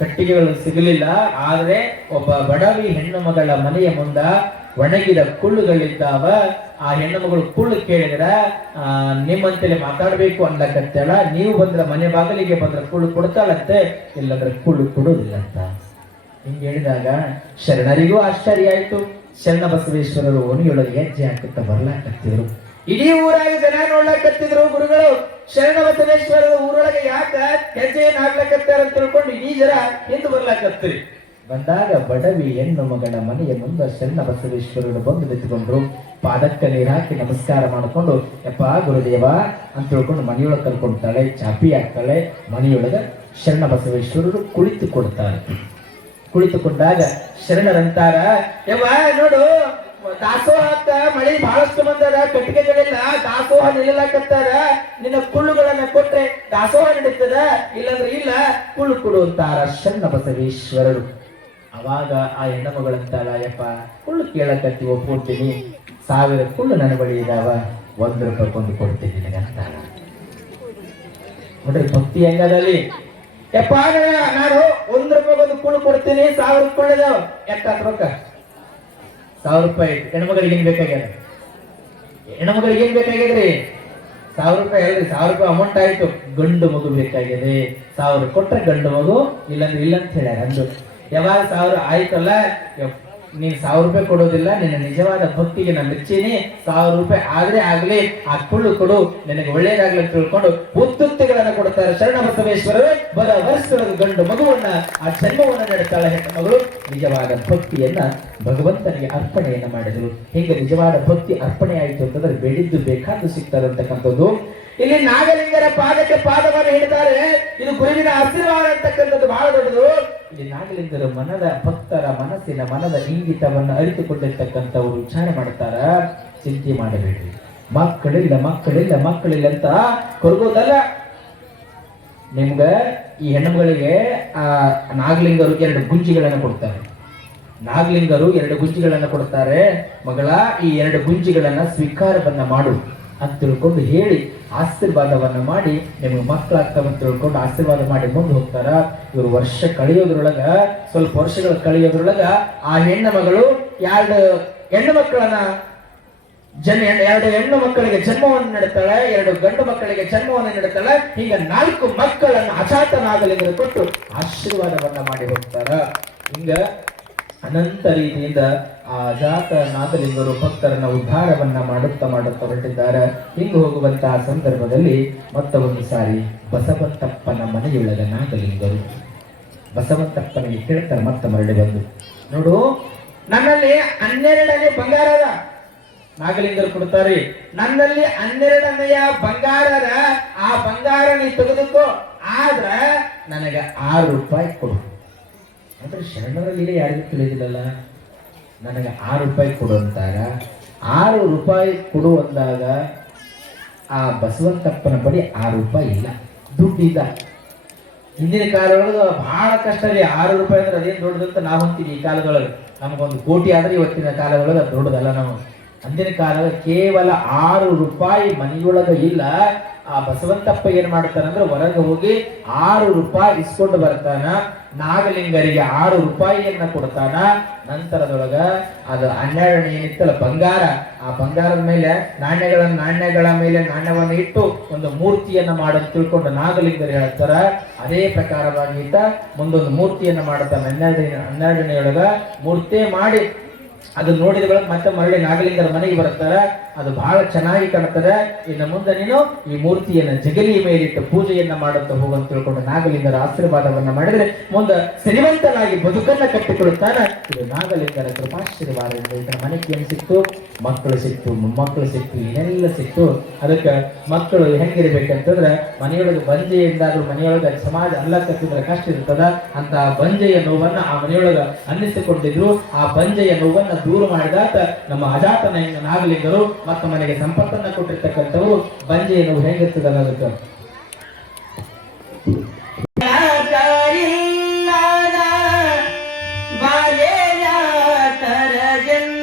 ಕಟ್ಟಿಗೆಗಳು ಸಿಗಲಿಲ್ಲ, ಆದ್ರೆ ಒಬ್ಬ ಬಡವಿ ಹೆಣ್ಣು ಮಗಳ ಮನೆಯ ಮುಂದ ಒಣಗಿದ ಕುಳ್ಳುಗಳಿದ್ದಾವ. ಆ ಹೆಣ್ಣು ಮಗಳು ಕುಳ್ಳು ಕೇಳಿದ್ರ ನಿಮ್ಮಂತಲೇ ಮಾತಾಡ್ಬೇಕು ಅನ್ಲಕತ್ತೇಳ, ನೀವು ಬಂದ್ರ ಮನೆ ಬಾಗಿಲಿಗೆ ಬಂದ್ರ ಕುಳ್ಳು ಕೊಡ್ತಾಳಂತೆ, ಇಲ್ಲಂದ್ರೆ ಕುಳ್ಳು ಕೊಡೋದಿಲ್ಲ ಅಂತ ಹಿಂಗೆ ಹೇಳಿದಾಗ ಶರಣರಿಗೂ ಆಶ್ಚರ್ಯ ಆಯ್ತು. ಶರಣ ಬಸವೇಶ್ವರರು ಓಣಿಯೊಳಗೆ ಹೆಜ್ಜೆ ಹಾಕುತ್ತಾ ಬರ್ಲಾಕತ್ತಿದ್ರು. ಇಡೀ ಊರಾಗ ಜನ ನೋಡ್ಲಾಕತ್ತಿದ್ರು. ಗುರುಗಳು ಶರಣ ಬಸವೇಶ್ವರರ ಊರೊಳಗೆ ಯಾಕ ಹೆಜ್ಜೆಯನ್ನು ಹಾಕ್ಲಕತ್ತಾರ ಅಂತ ತಿಳ್ಕೊಂಡು ಇಡೀ ಜನ ಹಿಂದೆ ಬರ್ಲಾಕತ್ರಿ. ಬಂದಾಗ ಬಡವಿ ಹೆಣ್ಣು ಮಗಳ ಮನೆಯ ಮುಂದೆ ಶರಣ ಬಸವೇಶ್ವರರು ಬಂದು ನಿಂತ್ಕೊಂಡ್ರು. ಪಾದಕ್ಕೆ ನೀರು ಹಾಕಿ ನಮಸ್ಕಾರ ಮಾಡಿಕೊಂಡು, ಯಪ್ಪ ಗುರುದೇವ ಅಂತ ತಿಳ್ಕೊಂಡು ಮನೆಯೊಳಗೆ ಕರ್ಕೊಳ್ತಾಳೆ. ಚಾಪಿ ಹಾಕ್ತಾಳೆ. ಮನೆಯೊಳಗ ಶರಣ ಬಸವೇಶ್ವರರು ಕುಳಿತುಕೊಡ್ತಾರೆ. ಕುಳಿತುಕೊಂಡಾಗ ಶರಣರಂತಾರ, ಯವ್ವ ನೋಡು, ದಾಸೋಹ ಮಳೆ ಬಹಳಷ್ಟು ಬಂದದ, ಕಟ್ಟಿಗೆಗಳಿಲ್ಲ, ದಾಸೋಹ ನಿಲ್ಲಕತ್ತಾರ, ನಿನ್ನ ಕುಳ್ಳುಗಳನ್ನ ಕೊಟ್ರೆ ದಾಸೋಹ ನಡೀತದ, ಇಲ್ಲಂದ್ರೆ ಇಲ್ಲ, ಕುಳ್ಳು ಕೊಡು ಅಂತಾರ ಶರಣ ಬಸವೇಶ್ವರರು. ಅವಾಗ ಆ ಹೆಣ್ಣು ಮಗಳಂತಾಳ, ಯಪ್ಪ ಕುಳ್ಳು ಕೇಳಕತ್ತಿ ಒಪ್ಕೊಡ್ತೀನಿ, 1000 ಕುಳ್ಳು ನನ್ನ ಬಳಿ ಇದಾವ, 1 ರೂಪಾಯಿ ಕೊಂಡು ಕೊಡ್ತೀನಿ ನಿನಗಂತಾಳ. ನೋಡ್ರಿ ಭಕ್ತಿ ಹೆಂಗದಲ್ಲಿ. ಯಪ್ಪ ನಾನು 1 ರೂಪಾಯಿ ಒಂದು ಕುಳ್ಳು ಕೊಡ್ತೀನಿ, 1000 ಕುಳ್ಳಿದಾವ, ಎಷ್ಟಾತ್ ರೊಕ್ಕ? 1000 ರೂಪಾಯಿ. ಹೆಣ್ಮಗಳಿಗೆ ಏನ್ ಬೇಕಾಗ್ಯದ? ಹೆಣ್ಮಗಳಿಗೆ ಏನ್ ಬೇಕಾಗ್ಯದ್ರಿ? 1000 ರೂಪಾಯಿ ಅಲ್ರಿ, 1000 ರೂಪಾಯಿ ಅಮೌಂಟ್ ಆಯ್ತು. ಗಂಡು ಮಗು ಬೇಕಾಗಿದೆ. 1000 ಕೊಟ್ರೆ ಗಂಡು ಮಗು, ಇಲ್ಲಂದ್ರೆ ಇಲ್ಲ ಅಂತ ಹೇಳ್ಯಾರ. ಅಂದು ಯಾವಾಗ 1000 ಆಯ್ತಲ್ಲ, ನೀನ್ 1000 ರೂಪಾಯಿ ಕೊಡೋದಿಲ್ಲ, ನಿನ್ನ ನಿಜವಾದ ಭಕ್ತಿಗೆ ನಾನು ಮೆಚ್ಚೀನಿ, 1000 ರೂಪಾಯಿ ಆದ್ರೆ ಆಗ್ಲಿ, ಆ ಕುಳ್ಳು ಕೊಡು, ನಿನಗೆ ಒಳ್ಳೇದಾಗ್ಲಿ ಅಂತ ತಿಳ್ಕೊಂಡು ಉತ್ತುತ್ತಿಗಳನ್ನ ಕೊಡ್ತಾರೆ ಶರಣ ಬಸವೇಶ್ವರರು. ಬರ ವರ್ಷದೊಳಗೆ ಗಂಡು ಮಗುವನ್ನ, ಆ ಜನ್ಮವನ್ನ ನಡೆಸ್ತಾಳೆ ಹೆಣ್ಣು ಮಗಳು. ನಿಜವಾದ ಭಕ್ತಿಯನ್ನ ಭಗವಂತನಿಗೆ ಅರ್ಪಣೆಯನ್ನ ಮಾಡಿದ್ರು. ಹೀಗೆ ನಿಜವಾದ ಭಕ್ತಿ ಅರ್ಪಣೆ ಆಯಿತು ಅಂತಂದ್ರೆ ಬೇಡಿದ್ದು ಬೇಕಾದ್ದು ಸಿಗ್ತದೆ ಅಂತಕ್ಕಂಥದ್ದು. ಇಲ್ಲಿ ನಾಗಲಿಂಗರ ಪಾದಕ್ಕೆ ಪಾದವನ್ನು ಹಿಡಿತಾರೆ. ಇದು ಗುರುವಿನ ಆಶೀರ್ವಾದ ಅಂತಕ್ಕಂಥದ್ದು ಬಹಳ ದೊಡ್ಡದು. ಇಲ್ಲಿ ನಾಗಲಿಂಗರು ಭಕ್ತರ ಮನದ ಇಂಗಿತವನ್ನು ಅರಿತುಕೊಂಡಿರ್ತಕ್ಕಂಥವ್ರು ವಿಚಾರ ಮಾಡ್ತಾರ. ಚಿಂತೆ ಮಾಡಬೇಡ್ರಿ, ಮಕ್ಕಳಿಲ್ಲ ಅಂತ ಕೊರಗೋದಲ್ಲ. ನಿಮ್ಗ ಈ ಹೆಣ್ಣುಗಳಿಗೆ ನಾಗಲಿಂಗರು 2 ಗುಂಜಿಗಳನ್ನು ಕೊಡ್ತಾರೆ. ನಾಗಲಿಂಗರು 2 ಗುಂಜಿಗಳನ್ನು ಕೊಡ್ತಾರೆ. ಮಗಳ, ಈ 2 ಗುಂಜಿಗಳನ್ನ ಸ್ವೀಕಾರವನ್ನ ಮಾಡು ಅಂತ ತಿಳ್ಕೊಂಡು ಹೇಳಿ ಆಶೀರ್ವಾದವನ್ನ ಮಾಡಿ ನಿಮ್ಗೆ ಮಕ್ಕಳಾಗ್ತಾವಂತ ತಿಳ್ಕೊಂಡು ಆಶೀರ್ವಾದ ಮಾಡಿ ಮುಂದೆ ಹೋಗ್ತಾರ. ಇವರು ವರ್ಷ ಕಳೆಯೋದ್ರೊಳಗ, ಸ್ವಲ್ಪ ವರ್ಷಗಳು ಕಳೆಯೋದ್ರೊಳಗ ಆ ಹೆಣ್ಣು ಮಗಳು 2 ಹೆಣ್ಣು ಮಕ್ಕಳನ್ನ ಎರಡು ಹೆಣ್ಣು ಮಕ್ಕಳಿಗೆ ಜನ್ಮವನ್ನು ನೀಡುತ್ತಾಳೆ, 2 ಗಂಡು ಮಕ್ಕಳಿಗೆ ಜನ್ಮವನ್ನು ನೀಡುತ್ತಾಳೆ. ಈಗ 4 ಮಕ್ಕಳನ್ನು ಅಜಾತನಾಗಲಿಂಗರು ಕೊಟ್ಟು ಆಶೀರ್ವಾದವನ್ನ ಮಾಡಿ ಹೋಗ್ತಾರ. ಹಿಂಗ ಅನಂತ ರೀತಿಯಿಂದ ಆ ಅಜಾತನಾಗಲಿಂಗರು ಭಕ್ತರನ್ನ ಉದ್ಧಾರವನ್ನ ಮಾಡುತ್ತಾ ಹೊರಟಿದ್ದಾರೆ. ಹಿಂಗೆ ಹೋಗುವಂತಹ ಸಂದರ್ಭದಲ್ಲಿ ಮತ್ತ ಒಂದು ಸಾರಿ ಬಸವಂತಪ್ಪನ ಮನೆಯೊಳಗ ನಾಗಲಿಂಗರು ಬಸವಂತಪ್ಪನಿಗೆ ಕೇಳ್ತಾರೆ, ಮತ್ತೆ ಮರಳಿ ಬಂದು, ನೋಡು ನನ್ನಲ್ಲಿ 12ನೇ ಬಂಗಾರ ಅದ. ನಾಗಲಿಂಗರು ಕೊಡ್ತಾರೆ, ನನ್ನಲ್ಲಿ 12ನೆಯ ಬಂಗಾರ ಅದ, ಆ ಬಂಗಾರ ನೀ ತೆಗೆದುಕೋ, ಆದ್ರ ನನಗೆ 6 ರೂಪಾಯಿ ಕೊಡು. ಅಂದ್ರೆ ಶರಣರಲ್ಲಿ ಯಾರಿಗೂ ತಿಳಿದಿಲ್ಲಲ್ಲ, ನನಗೆ 6 ರೂಪಾಯಿ ಕೊಡು ಅಂತಾರ. 6 ರೂಪಾಯಿ ಕೊಡು ಅಂದಾಗ ಆ ಬಸವಂತಪ್ಪನ ಬಳಿ 6 ರೂಪಾಯಿ ಇಲ್ಲ, ದುಡ್ಡಿಲ್ಲ. ಹಿಂದಿನ ಕಾಲದೊಳಗೆ ಬಹಳ ಕಷ್ಟ ರೀ. 6 ರೂಪಾಯಿ ಅಂದ್ರೆ ಅದೇನು ದೊಡ್ಡದಂತ ನಾವು ಅಂತೀವಿ. ಈ ಕಾಲದೊಳಗೆ ನಮಗೊಂದು ಕೋಟಿ ಆದ್ರೆ ಇವತ್ತಿನ ಕಾಲದೊಳಗೆ ಅದು ದೊಡ್ಡದಲ್ಲ. ನಾವು ಅಂದಿನ ಕಾಲದ ಕೇವಲ 6 ರೂಪಾಯಿ ಮನೆಯೊಳಗೆ ಇಲ್ಲ. ಆ ಬಸವಂತಪ್ಪ ಏನ್ ಮಾಡ್ತಾನಂದ್ರೆ ಹೊರಗೆ ಹೋಗಿ 6 ರೂಪಾಯಿ ಇಸ್ಕೊಂಡು ಬರ್ತಾನ. ನಾಗಲಿಂಗರಿಗೆ 6 ರೂಪಾಯಿಯನ್ನ ಕೊಡ್ತಾನ. ನಂತರದೊಳಗ ಅದು 12 ಏನಿತ್ತಲ್ಲ ಬಂಗಾರ, ಆ ಬಂಗಾರದ ಮೇಲೆ ನಾಣ್ಯಗಳ ಮೇಲೆ ನಾಣ್ಯವನ್ನು ಇಟ್ಟು ಒಂದು ಮೂರ್ತಿಯನ್ನ ಮಾಡೋದು ತಿಳ್ಕೊಂಡು ನಾಗಲಿಂಗರು ಹೇಳ್ತಾರ. ಅದೇ ಪ್ರಕಾರವಾಗಿ ಈತ ಮುಂದೊಂದು ಮೂರ್ತಿಯನ್ನ ಮಾಡುತ್ತಾನೆ. 12ನೆಯೊಳಗ ಮೂರ್ತಿ ಮಾಡಿ ಅದು ನೋಡಿದ ಬಳಿಕ ಮತ್ತೆ ಮರಳಿ ನಾಗಲಿಂಗರ ಮನೆಗೆ ಬರ್ತಾರೆ. ಅದು ಬಹಳ ಚೆನ್ನಾಗಿ ಕಾಣುತ್ತದೆ. ಇನ್ನು ಮುಂದೆ ನೀನು ಈ ಮೂರ್ತಿಯನ್ನ ಜಗಲಿಯ ಮೇಲಿಟ್ಟು ಪೂಜೆಯನ್ನ ಮಾಡುತ್ತಾ ಹೋಗಂತ ತಿಳ್ಕೊಂಡು ನಾಗಲಿಂಗರ ಆಶೀರ್ವಾದವನ್ನ ಮಾಡಿದ್ರೆ ಮುಂದೆ ಶ್ರೀಮಂತನಾಗಿ ಬದುಕನ್ನ ಕಟ್ಟಿಕೊಳ್ಳುತ್ತಾನೆ. ಇದು ನಾಗಲಿಂಗರ ಕೃಪಾಶೀರ್ವಾದ. ಇದರ ಮನೆಗೆ ಏನು ಸಿಕ್ತು? ಮಕ್ಕಳು ಸಿಕ್ತು, ಮೊಮ್ಮಕ್ಕಳು ಸಿಕ್ತು, ಇದೆಲ್ಲ ಸಿಕ್ತು. ಅದಕ್ಕೆ ಮಕ್ಕಳು ಹೆಂಗಿರ್ಬೇಕಂತಂದ್ರೆ ಮನೆಯೊಳಗೆ ಬಂಜೆಯಿಂದಾದ್ರೂ ಮನೆಯೊಳಗೆ ಸಮಾಜ ಅಲ್ಲ ಕಟ್ಟಿದ್ರೆ ಕಷ್ಟ ಇರ್ತದ. ಅಂತ ಬಂಜೆಯ ನೋವನ್ನ ಆ ಮನೆಯೊಳಗ ಅನ್ನಿಸಿಕೊಂಡಿದ್ರು. ಆ ಬಂಜೆಯ ನೋವನ್ನ ದೂರ ಮಾಡಿದಾತ ನಮ್ಮ ಅಜಾತನ ನಾಗಲಿಂಗರು ಮತ್ತು ಮನೆಗೆ ಸಂಪತ್ತನ್ನ ಕೊಟ್ಟಿರ್ತಕ್ಕಂಥವರು. ಬಂಜೆಯ ನೋವು ಹೇಗಿರ್ತದಲ್ಲ ಅದಕ್ಕೆ ಜನ್ಮ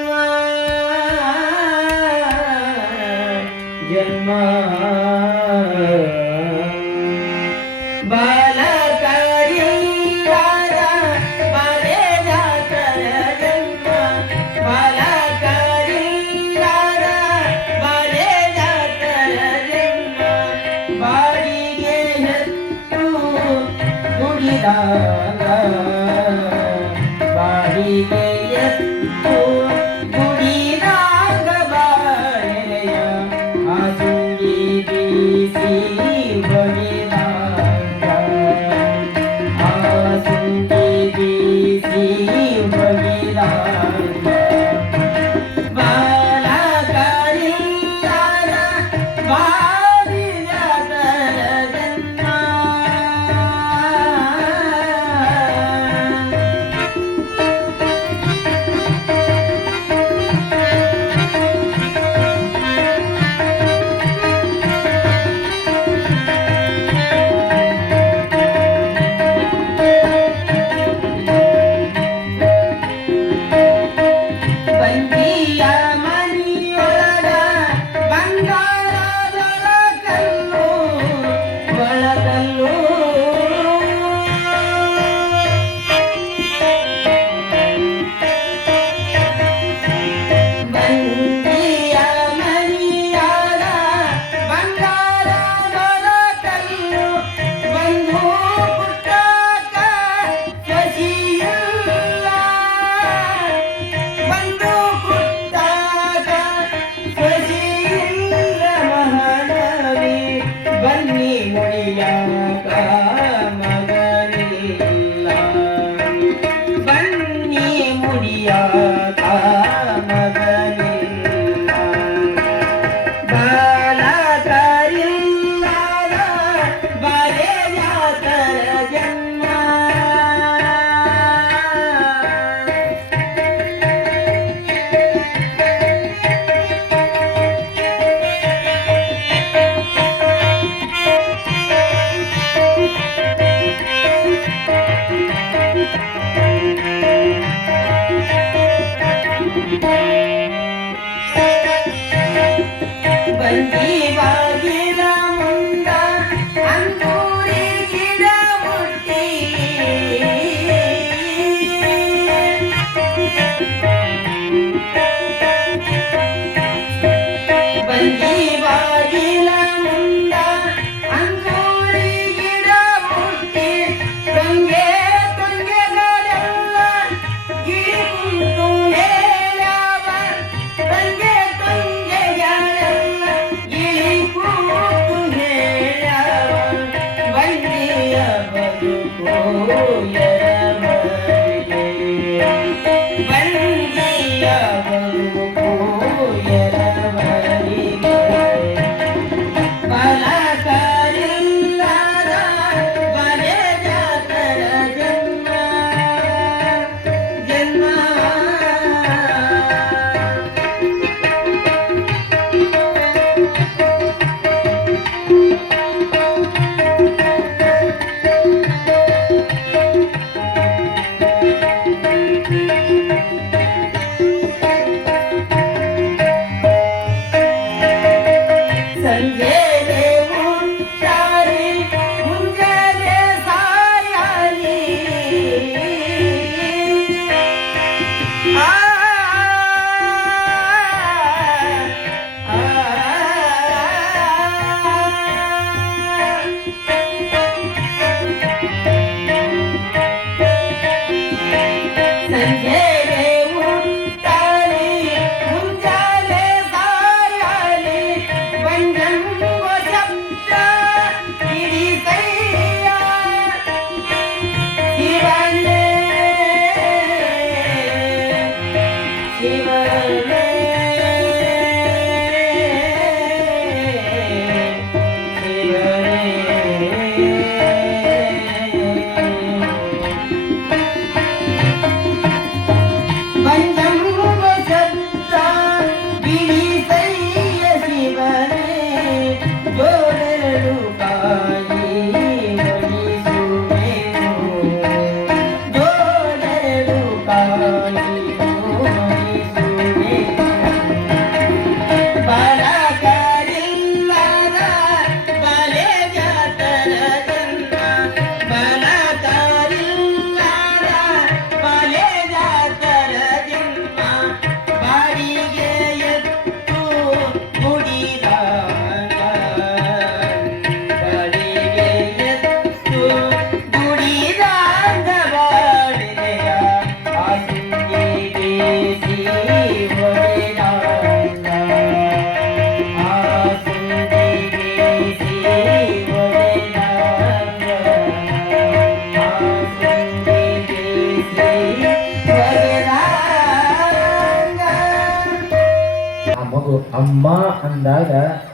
ಅಮ್ಮ ಅಂದಾಗ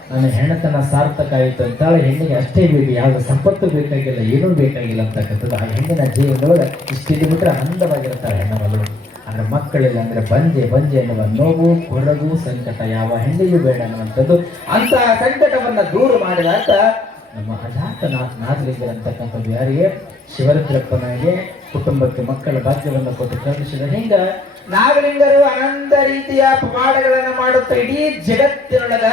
ನನ್ನ ಹೆಣ್ಣತನ ಸಾರ್ಥಕ ಆಯಿತು ಅಂತಾಳೆ. ಹೆಣ್ಣಿಗೆ ಅಷ್ಟೇ ಬೇಕು, ಯಾವ ಸಂಪತ್ತು ಬೇಕಾಗಿಲ್ಲ, ಏನೂ ಬೇಕಾಗಿಲ್ಲ ಅಂತಕ್ಕಂಥದ್ದು. ಆ ಹೆಣ್ಣಿನ ಜೀವನದೊಳಗೆ ಇಷ್ಟಿದ್ದು ಬಿಟ್ಟರೆ ಆನಂದವಾಗಿರ್ತಾಳೆ ಹೆಣ್ಣು. ಅಂದರೆ ಮಕ್ಕಳಿಲ್ಲ ಅಂದರೆ ಬಂಜೆ ಎನ್ನುವ ನೋವು, ಕೊರಗು, ಸಂಕಟ ಯಾವ ಹೆಣ್ಣಿಗೂ ಬೇಡ ಅನ್ನುವಂಥದ್ದು. ಅಂತ ಸಂಕಟವನ್ನು ದೂರ ಮಾಡಿದಾಗ ನಮ್ಮ ಅಜಾತನಾಥ್ ನಾಗಲಿಂಗರಂತಕ್ಕಂಥದ್ದು ಯಾರಿಗೆ ಶಿವರುದ್ರಪ್ಪನಿಗೆ ಕುಟುಂಬಕ್ಕೆ ಮಕ್ಕಳ ಭಾಗ್ಯವನ್ನು ಕೊಟ್ಟು ಕರುಣಿಸಿದ. ಹಿಂಗ ನಾಗಲಿಂಗರು ಅನಂತ ರೀತಿಯ ಪವಾಡಗಳನ್ನು ಮಾಡುತ್ತಾ ಇಡೀ ಜಗತ್ತಿನೊಳಗ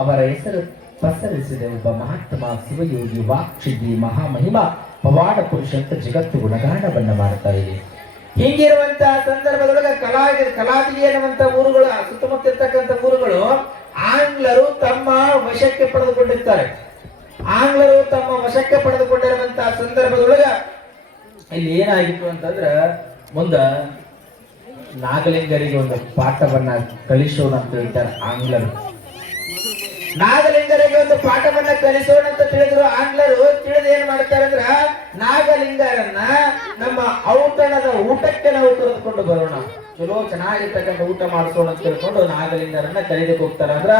ಅವರ ಹೆಸರು ಪಸರಿಸಿದ ಒಬ್ಬ ಮಹಾತ್ಮ ಶಿವಯೋಗಿ ವಾಕ್ಷಿದ್ದಿ ಮಹಾಮಹಿಮ ಪವಾಡ ಪುರುಷ ಅಂತ ಜಗತ್ತು ಗುಣಗಾನವನ್ನ ಮಾಡ್ತಾ ಇದೆ. ಹೀಗಿರುವಂತಹ ಸಂದರ್ಭದೊಳಗ ಕಲಾದಿಗೆ ಅನ್ನುವಂತ ಊರುಗಳು, ಸುತ್ತಮುತ್ತ ಇರ್ತಕ್ಕಂಥ ಊರುಗಳು ಆಂಗ್ಲರು ತಮ್ಮ ವಶಕ್ಕೆ ಪಡೆದುಕೊಂಡಿರ್ತಾರೆ. ಆಂಗ್ಲರು ತಮ್ಮ ವಶಕ್ಕೆ ಪಡೆದುಕೊಂಡಿರುವಂತಹ ಸಂದರ್ಭದೊಳಗ ಇಲ್ಲಿ ಏನಾಗಿತ್ತು ಅಂತಂದ್ರ ಮುಂದ ನಾಗಲಿಂಗರಿಗೆ ಒಂದು ಪಾಠವನ್ನ ಕಲಿಸೋಣ ಅಂತ ಹೇಳ್ತಾರೆ ಆಂಗ್ಲರು. ನಾಗಲಿಂಗರಿಗೆ ಒಂದು ಪಾಠವನ್ನ ಕಲಿಸೋಣ ಅಂತ ತಿಳಿದ್ರು ಆಂಗ್ಲರು. ತಿಳಿದು ಏನ್ ಮಾಡ್ತಾರೆ ಅಂದ್ರ ನಾಗಲಿಂಗರನ್ನ ನಮ್ಮ ಔತಣದ ಊಟಕ್ಕೆ ನಾವು ಕರೆದುಕೊಂಡು ಬರೋಣ, ಚಲೋ ಚೆನ್ನಾಗಿರ್ತಕ್ಕಂಥ ಊಟ ಮಾಡಿಸೋಣ ಅಂತ ತಿಳ್ಕೊಂಡು ನಾಗಲಿಂಗರನ್ನ ಕರೆದಕ್ಕೆ ಹೋಗ್ತಾರ. ಅಂದ್ರ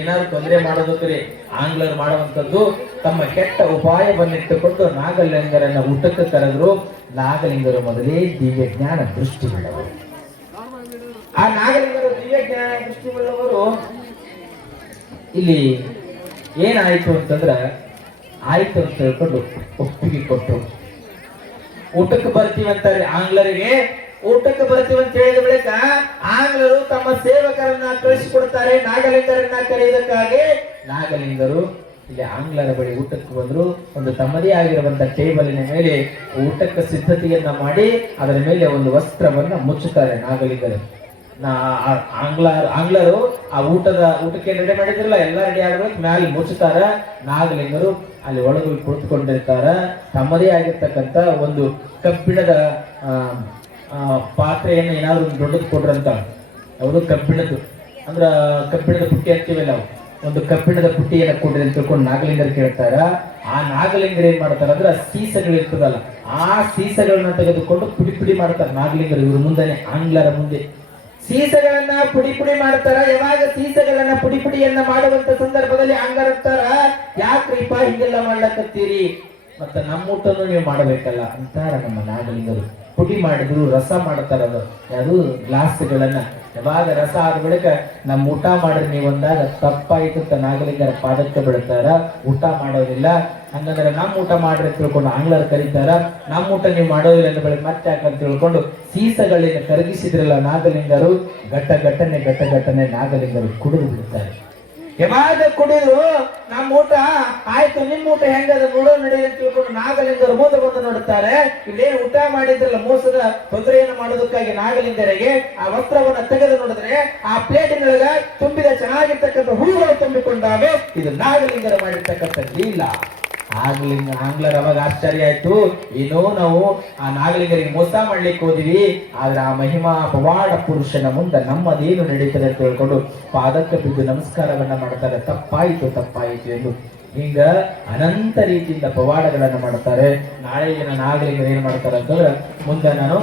ಏನಾದ್ರು ತೊಂದರೆ ಮಾಡೋದಕ್ಕೆ ಆಂಗ್ಲರು ಮಾಡುವಂತದ್ದು ತಮ್ಮ ಕೆಟ್ಟ ಉಪಾಯವನ್ನಿಟ್ಟುಕೊಂಡು ನಾಗಲಿಂಗರನ್ನ ಊಟಕ್ಕೆ ಕರೆದ್ರು. ನಾಗಲಿಂಗರು ಮೊದಲೇ ದಿವ್ಯ ಜ್ಞಾನ ದೃಷ್ಟಿಯುಳ್ಳವರು. ಆ ನಾಗಲಿಂಗರು ದಿವ್ಯ ಜ್ಞಾನ ದೃಷ್ಟಿಯುಳ್ಳವರು. ಇಲ್ಲಿ ಏನಾಯ್ತು ಅಂತಂದ್ರ ಆಯ್ತು ಅಂತ ಹೇಳ್ಕೊಂಡು ಒಪ್ಪಿಗೆ ಕೊಟ್ಟರು. ಊಟಕ್ಕೆ ಬರ್ತೀವಿ ಅಂತಾರೆ ಆಂಗ್ಲರಿಗೆ. ಊಟಕ್ಕೆ ಬರ್ತೀವಿ ಅಂತ ಹೇಳಿದ ಬಳಿಕ ಆಂಗ್ಲರು ತಮ್ಮ ಸೇವಕರನ್ನ ಕಳಿಸಿಕೊಡ್ತಾರೆ ನಾಗಲಿಂಗರನ್ನ ಕರೆಯುವುದಕ್ಕಾಗಿ. ನಾಗಲಿಂಗರು ಇಲ್ಲಿ ಆಂಗ್ಲರ ಬಳಿ ಊಟಕ್ಕೆ ಬಂದ್ರು. ಒಂದು ತಮ್ಮದೇ ಆಗಿರುವಂತ ಟೇಬಲಿನ ಮೇಲೆ ಊಟಕ್ಕೆ ಸಿದ್ಧತೆಯನ್ನ ಮಾಡಿ ಅದರ ಮೇಲೆ ಒಂದು ವಸ್ತ್ರವನ್ನ ಮುಚ್ಚುತ್ತಾರೆ ನಾಗಲಿಂಗರು. ಆಂಗ್ಲರು ಆ ಊಟಕ್ಕೆ ರೆಡಿ ಮಾಡಿದ್ರಲ್ಲ, ಎಲ್ಲ ರೆಡಿ ಆಗಬೇಕು, ಮ್ಯಾಲೆ ಮುಚ್ಚುತ್ತಾರ. ನಾಗಲಿಂಗರು ಅಲ್ಲಿ ಒಳಗೆ ಕುಳಿತುಕೊಂಡಿರ್ತಾರ. ತಮ್ಮದೇ ಆಗಿರ್ತಕ್ಕಂಥ ಒಂದು ಕಬ್ಬಿಣದ ಪಾತ್ರೆಯನ್ನು ಏನಾದ್ರು ದೊಡ್ಡದು ಕೊಡ್ರಂತ. ಅವರು ಕಬ್ಬಿಣದ್ದು ಅಂದ್ರ ಕಬ್ಬಿಣದ ಪುಟ್ಟಿ ಅಂತೀವಲ್ಲ, ಒಂದು ಕಬ್ಬಿಣದ ಪುಟ್ಟಿಯನ್ನು ಕೊಡ್ರಿ ಅಂತ ತಿಳ್ಕೊಂಡು ನಾಗಲಿಂಗರು ಕೇಳ್ತಾರ. ಆ ನಾಗಲಿಂಗರು ಏನ್ ಮಾಡ್ತಾರ ಅಂದ್ರ ಸೀಸಗಳು ಇರ್ತದಲ್ಲ, ಆ ಸೀಸಗಳನ್ನ ತೆಗೆದುಕೊಂಡು ಪುಡಿ ಮಾಡ್ತಾರೆ ನಾಗಲಿಂಗರು. ಇವ್ರ ಮುಂದೆನೆ ಆಂಗ್ಲರ ಮುಂದೆ ಸೀಸಗಳನ್ನ ಪುಡಿ ಪುಡಿ ಮಾಡ್ತಾರ. ಯಾವಾಗ ಸೀಸಗಳನ್ನ ಪುಡಿ ಪುಡಿಯನ್ನ ಮಾಡುವಂತ ಸಂದರ್ಭದಲ್ಲಿ ಹಂಗಾರ ಯಾಕ್ರಿಪ್ಪ ಹಿಂಗೆಲ್ಲ ಮಾಡ್ಲಕತ್ತೀರಿ, ಮತ್ತ ನಮ್ಮ ಊಟನು ನೀವು ಮಾಡಬೇಕಲ್ಲ ಅಂತಾರ ನಮ್ಮ ನಾಗಲಿಂಗರು. ಪುಡಿ ಮಾಡಿದ್ರು ರಸ ಮಾಡ್ತಾರ, ಅದು ಗ್ಲಾಸ್ಗಳನ್ನ ಯಾವಾಗ ರಸ ಆದ ಬಳಿಕ ನಮ್ಮ ಊಟ ಮಾಡ್ರಿ ನೀವು ಅಂದಾಗ ತಪ್ಪಾಯ್ತು ಅಂತ ನಾಗಲಿಂಗರ ಪಾದಕ್ಕೆ ಬಿಡ್ತಾರ. ಊಟ ಮಾಡೋದಿಲ್ಲ, ಹಂಗಂದ್ರೆ ನಮ್ಮ ಊಟ ಮಾಡ್ರಿ ತಿಳ್ಕೊಂಡು ಆಂಗ್ಲರ್ ಕರೀತಾರ. ನಮ್ಮ ಊಟ ನೀವು ಮಾಡೋದಿಲ್ಲ ಅಂತ ಬಳಿಕ ಮತ್ತೆ ಯಾಕಂತ ತಿಳ್ಕೊಂಡು ಸೀಸಗಳಿಂದ ಕರಗಿಸಿದ್ರಲ್ಲ ನಾಗಲಿಂಗರು, ಘಟ್ಟನೆ ನಾಗಲಿಂಗರು ಕುಡಿದು ಬಿಡ್ತಾರೆ. ಯಾವಾಗ ಕುಡಿದ್ರು ನಮ್ಮ ಊಟ ಆಯ್ತು, ನಿಮ್ಮ ಊಟ ಹೆಂಗದ ನೋಡೋ ನಡಿ ಅಂತ ತಿಳ್ಕೊಂಡು ನಾಗಲಿಂಗರು ಮುಂದೆ ಬಂದು ನೋಡುತ್ತಾರೆ. ಇಲ್ಲೇನು ಊಟ ಮಾಡಿದ್ರಲ್ಲ ಮೋಸದ ತೊಂದರೆಯನ್ನು ಮಾಡೋದಕ್ಕಾಗಿ ನಾಗಲಿಂಗರಿಗೆ ಆ ವಸ್ತ್ರವನ್ನ ತೆಗೆದು ನೋಡಿದ್ರೆ ಆ ಪ್ಲೇಟಿನೊಳಗ ತುಂಬಿದ ಚೆನ್ನಾಗಿರ್ತಕ್ಕಂಥ ಹೂಗಳು ತುಂಬಿಕೊಂಡಾವೆ. ಇದು ನಾಗಲಿಂಗರ ಮಾಡಿರ್ತಕ್ಕಂಥ ಲೀಲ. ಆಂಗ್ಲರ್ ಅವಾಗ ಆಶ್ಚರ್ಯ ಆಯ್ತು, ಏನೋ ನಾವು ಆ ನಾಗಲಿಂಗರಿಗೆ ಮೋಸ ಮಾಡ್ಲಿಕ್ಕೆ ಹೋದಿವಿ, ಆದ್ರೆ ಆ ಮಹಿಮಾ ಪವಾಡ ಪುರುಷನ ಮುಂದೆ ನಮ್ಮದೇನು ನಡೀತದೆ ಅಂತ ಹೇಳ್ಕೊಂಡು ಪಾದಕ್ಕೆ ಬಿದ್ದು ನಮಸ್ಕಾರವನ್ನ ಮಾಡ್ತಾರೆ. ತಪ್ಪಾಯಿತು ಎಂದು ಹಿಂಗ ಅನಂತ ರೀತಿಯಿಂದ ಪವಾಡಗಳನ್ನ ಮಾಡ್ತಾರೆ. ನಾಳೆ ದಿನ ನಾಗಲಿಂಗರು ಏನ್ ಮಾಡ್ತಾರೆ ಅಂತಂದ್ರೆ ಮುಂದೆ ನಾನು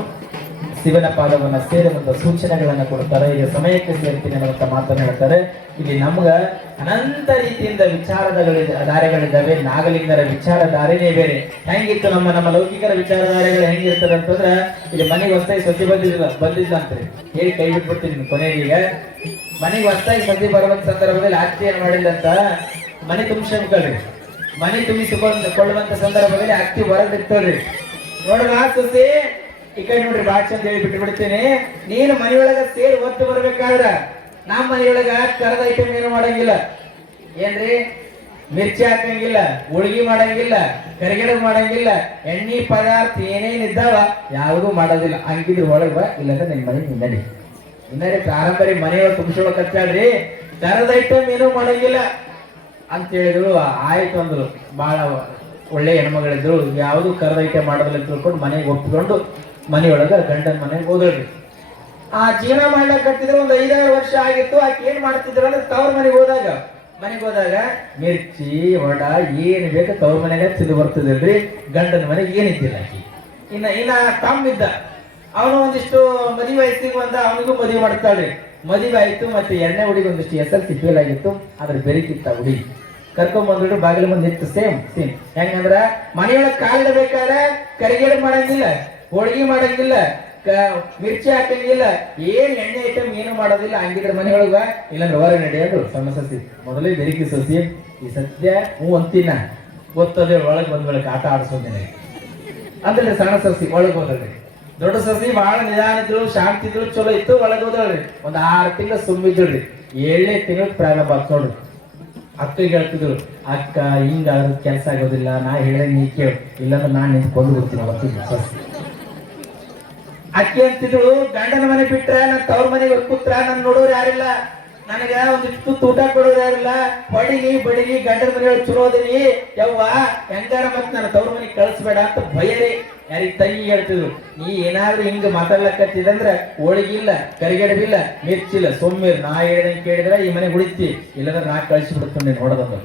ಶಿವನ ಪಾದವನ್ನ ಸೇರುವಂತ ಸೂಚನೆಗಳನ್ನ ಕೊಡ್ತಾರೆ. ಈಗ ಸಮಯಕ್ಕೆ ಸೇರ್ತೀನಿ ಅನ್ನುವಂತ ಮಾತನ್ನ ಹೇಳ್ತಾರೆ. ಇಲ್ಲಿ ನಮ್ಗ ಅನಂತ ರೀತಿಯಿಂದ ದಾರಿಗಳಿದ್ದಾವೆ. ನಾಗಲಿಂಗರ ವಿಚಾರಧಾರೆನೇ ಬೇರೆ. ಹೆಂಗಿತ್ತು ನಮ್ಮ ಲೌಕಿಕರ ವಿಚಾರಧಾರೆಗಳು ಹೆಂಗಿರ್ತದೆ ಅಂತಂದ್ರೆ, ಇಲ್ಲಿ ಮನೆಗೆ ಹೊಸದಾಗಿ ಸೊಸಿ ಬಂದಿಲ್ಲ ಅಂತಾರೆ ಹೇಳಿ ಕೈ ಬಿಟ್ಬಿಡ್ತೀನಿ. ಕೊನೆಗೆ ಮನೆಗೆ ಹೊಸದಾಗಿ ಸೊಸಿ ಬರುವಂತ ಸಂದರ್ಭದಲ್ಲಿ ಅತ್ತಿ ಏನ್ ಮಾಡಿಲ್ಲ ಅಂತ ಮನೆ ತುಂಬಿಸ್ಕೊಳ್ರಿ. ಮನೆ ತುಂಬಿಸಿಕೊಳ್ಳುವಂತ ಸಂದರ್ಭದಲ್ಲಿ ಅತ್ತಿ ಹೊರಗಿರ್ತಳ್ರಿ. ನೋಡ್ರಿ ಸೊಸಿ ಈ ಕೈ ನೋಡ್ರಿ ಬಾಚ್ ಅಂತ ಹೇಳಿ ಬಿಟ್ಟು ಬಿಡ್ತೇನೆ. ನೀನು ಮನೆಯೊಳಗ ಸೇರಿ ಒತ್ತು ಬರ್ಬೇಕಾದ್ರ ನಮ್ಮ ಮನೆಯೊಳಗ ಕರದ ಐಟಮ್ ಏನು ಮಾಡಂಗಿಲ್ಲ, ಏನ್ರಿ ಮಿರ್ಚಿ ಹಾಕಂಗಿಲ್ಲ, ಹೋಳಿಗೆ ಮಾಡಂಗಿಲ್ಲ, ಕರಿಗಡಬು ಮಾಡಂಗಿಲ್ಲ, ಎಣ್ಣೆ ಪದಾರ್ಥ ಏನೇನಿದ್ದಾವ ಯಾವುದೂ ಮಾಡೋದಿಲ್ಲ. ಹಂಗಿದ್ರು ಒಳಗ ಬಾ, ಇಲ್ಲಾಂದ್ರೆ ನಿನ್ ಮನೆ ನಡಿ. ಇನ್ನೇ ಪ್ರಾರಂಭರಿ ಮನೆಯೊಳಗೆ ತುಂಬಿಸೋಳಕ್ ಹಚ್ಚಾಡ್ರಿ, ಕರದ ಐಟಮ್ ಏನೂ ಮಾಡಂಗಿಲ್ಲ ಅಂತ ಹೇಳಿದ್ರು. ಆಯ್ತು ಅಂದ್ರು. ಬಹಳ ಒಳ್ಳೆ ಹೆಣ್ಮಗಳಿದ್ರು, ಯಾವುದು ಕರದ ಐಟಮ್ ಮಾಡೋದಿಲ್ಲ ತಿಳ್ಕೊಂಡು ಮನೆಗೆ ಒಪ್ಪಿಕೊಂಡು ಮನೆಯೊಳಗ ಗಂಡನ ಮನೆಗೆ ಹೋದ್ರಿ. ಆ ಜೀವನ ಮಾಡ್ಲಕತ್ತಿದ್ರೆ ಒಂದು 5-6 ವರ್ಷ ಆಗಿತ್ತು. ಆಕೆ ಏನ್ ಮಾಡ್ತಿದ್ರು ಅಂದ್ರೆ ತವ್ರ ಮನೆಗೆ ಹೋದಾಗ ಮಿರ್ಚಿ ವಡ ಏನ್ ಬೇಕು ತವ್ರ ಮನೆಗೆ ತಿಂದು ಬರ್ತಿದ್ರಿ. ಗಂಡನ ಮನೆಗೆ ಏನಿದ್ದಿಲ್ಲ. ಆಕಿ ಇನ್ನ ತಮ್ಮ ಇದ್ದ, ಅವನು ಒಂದಿಷ್ಟು ಮದುವೆ ವಯಸ್ಸಿಗೆ ಬಂದ, ಅವನಿಗೂ ಮದುವೆ ಮಾಡ್ತಾಳ್ರಿ. ಮದುವೆ ಆಯ್ತು. ಮತ್ತೆ ಎಣ್ಣೆ ಹುಡುಗಿ ಒಂದಿಷ್ಟು SSLC ಫೇಲ್ ಆಗಿತ್ತು, ಅದ್ರ ಬೆರಿತಿತ್ತ ಹುಡುಗಿ ಕರ್ಕೊಂಡ್ ಬಂದ್ಬಿಟ್ಟು ಬಾಗಿಲು ಬಂದ್ ನಿಂತು ಸೇಮ್ ಹೆಂಗಂದ್ರ ಮನೆಯೊಳಗೆ ಕಾಲಿಡಬೇಕಾದ್ರೆ ಕರಿಗೇಡು ಮಾಡಂಗಿಲ್ಲ, ಹೋಳಿಗೆ ಮಾಡಂಗಿಲ್ಲ, ಮಿರ್ಚಿ ಹಾಕಂಗಿಲ್ಲ, ಏನ್ ಎಣ್ಣೆ ಐಟಮ್ ಏನು ಮಾಡೋದಿಲ್ಲ. ಹಂಗಿದ್ರೆ ಮನೆಯೊಳಗ ಇಲ್ಲಾಂದ್ರೆ ಹೊರಗೆ ನಡೆಯೋದು. ಸಣ್ಣ ಸಸಿ ಮೊದಲೇ ಬೆರಿಕಿ ಸಸಿ ಈ ಸದ್ಯ ಅಂತಿನ ಗೊತ್ತದೆ. ಒಳಗೆ ಬಂದ್ಮೇಲೆ ಆಟ ಆಡಿಸೋದೇನೆ ಅಂದ್ರೆ ಸಣ್ಣ ಸಸಿ ಒಳಗೆ ಹೋದ್ರಿ. ದೊಡ್ಡ ಸಸಿ ಬಹಳ ನಿಧಾನ ಇದ್ರು, ಶಾಂತಿ ಇದ್ರು, ಚಲೋ ಇತ್ತು. ಒಳಗೆ ಹೋದ್ರಿ. ಒಂದ್ 6 ತಿಂಗಳು ಸುಮ್ಮಿದ್ರಿ. 7ನೇ ತಿಂಗಳು ಪ್ರಾರಂಭ ಆಗ್ತ ನೋಡ್ರಿ. ಅಕ್ಕಗೆ ಹೇಳ್ತಿದ್ರು, ಅಕ್ಕ ಹಿಂಗ ಕೆಲಸ ಆಗೋದಿಲ್ಲ, ನಾ ಹೇಳಿದ್ರೆ ನೀ ಕೇಳು, ಇಲ್ಲಾಂದ್ರೆ ನಾನ್ ನಿಂತ್ಕೊಂಡು ಬರ್ತೀನಿ ಅವತ್ತು ಸಸಿ. ಅಕ್ಕಿ ಅಂತಿದ್ರು, ಗಂಡನ ಮನೆ ಬಿಟ್ರ ನನ್ ತವ್ರ ಮನೆಗೆ ಕೂತ್ರ ನನ್ ನೋಡೋರು ಯಾರಿಲ್ಲ, ನನಗ ಒಂದಿಷ್ಟು ಊಟ ಕೊಡೋರು ಯಾರಿಲ್ಲ, ಬಡಿಲಿ ಗಂಡನ ಮನೆಯೊಳಗೆ ಚುರೋದಿನಿ ಯವ್ವ, ಹೆಂಗಾರ ಮತ್ ನನ್ನ ತವ್ರ ಮನೆಗೆ ಕಳಿಸ್ಬೇಡ ಅಂತ ಭಯರಿ. ಯಾರಿಗೆ ತಂಗಿ ಹೇಳ್ತಿದ್ರು, ನೀ ಏನಾದ್ರೂ ಹಿಂಗ ಮಾತಾಡ್ಲಕತ್ತಿದಂದ್ರ ಹೋಳಿಗಿಲ್ಲ, ಕರಿಗಡಬಿಲ್ಲ, ಮಿರ್ಚಿಲ್ಲ, ಸೊಮ್ಮಿರ್ ನಾ ಹೇಳ್ದಂಗೆ ಕೇಳಿದ್ರೆ ಈ ಮನೆಗೆ ಉಳಿತಿ, ಇಲ್ಲಂದ್ರೆ ನಾ ಕಳಿಸಿಬಿಡ್ತೀನಿ ನೋಡೋದಂಗ.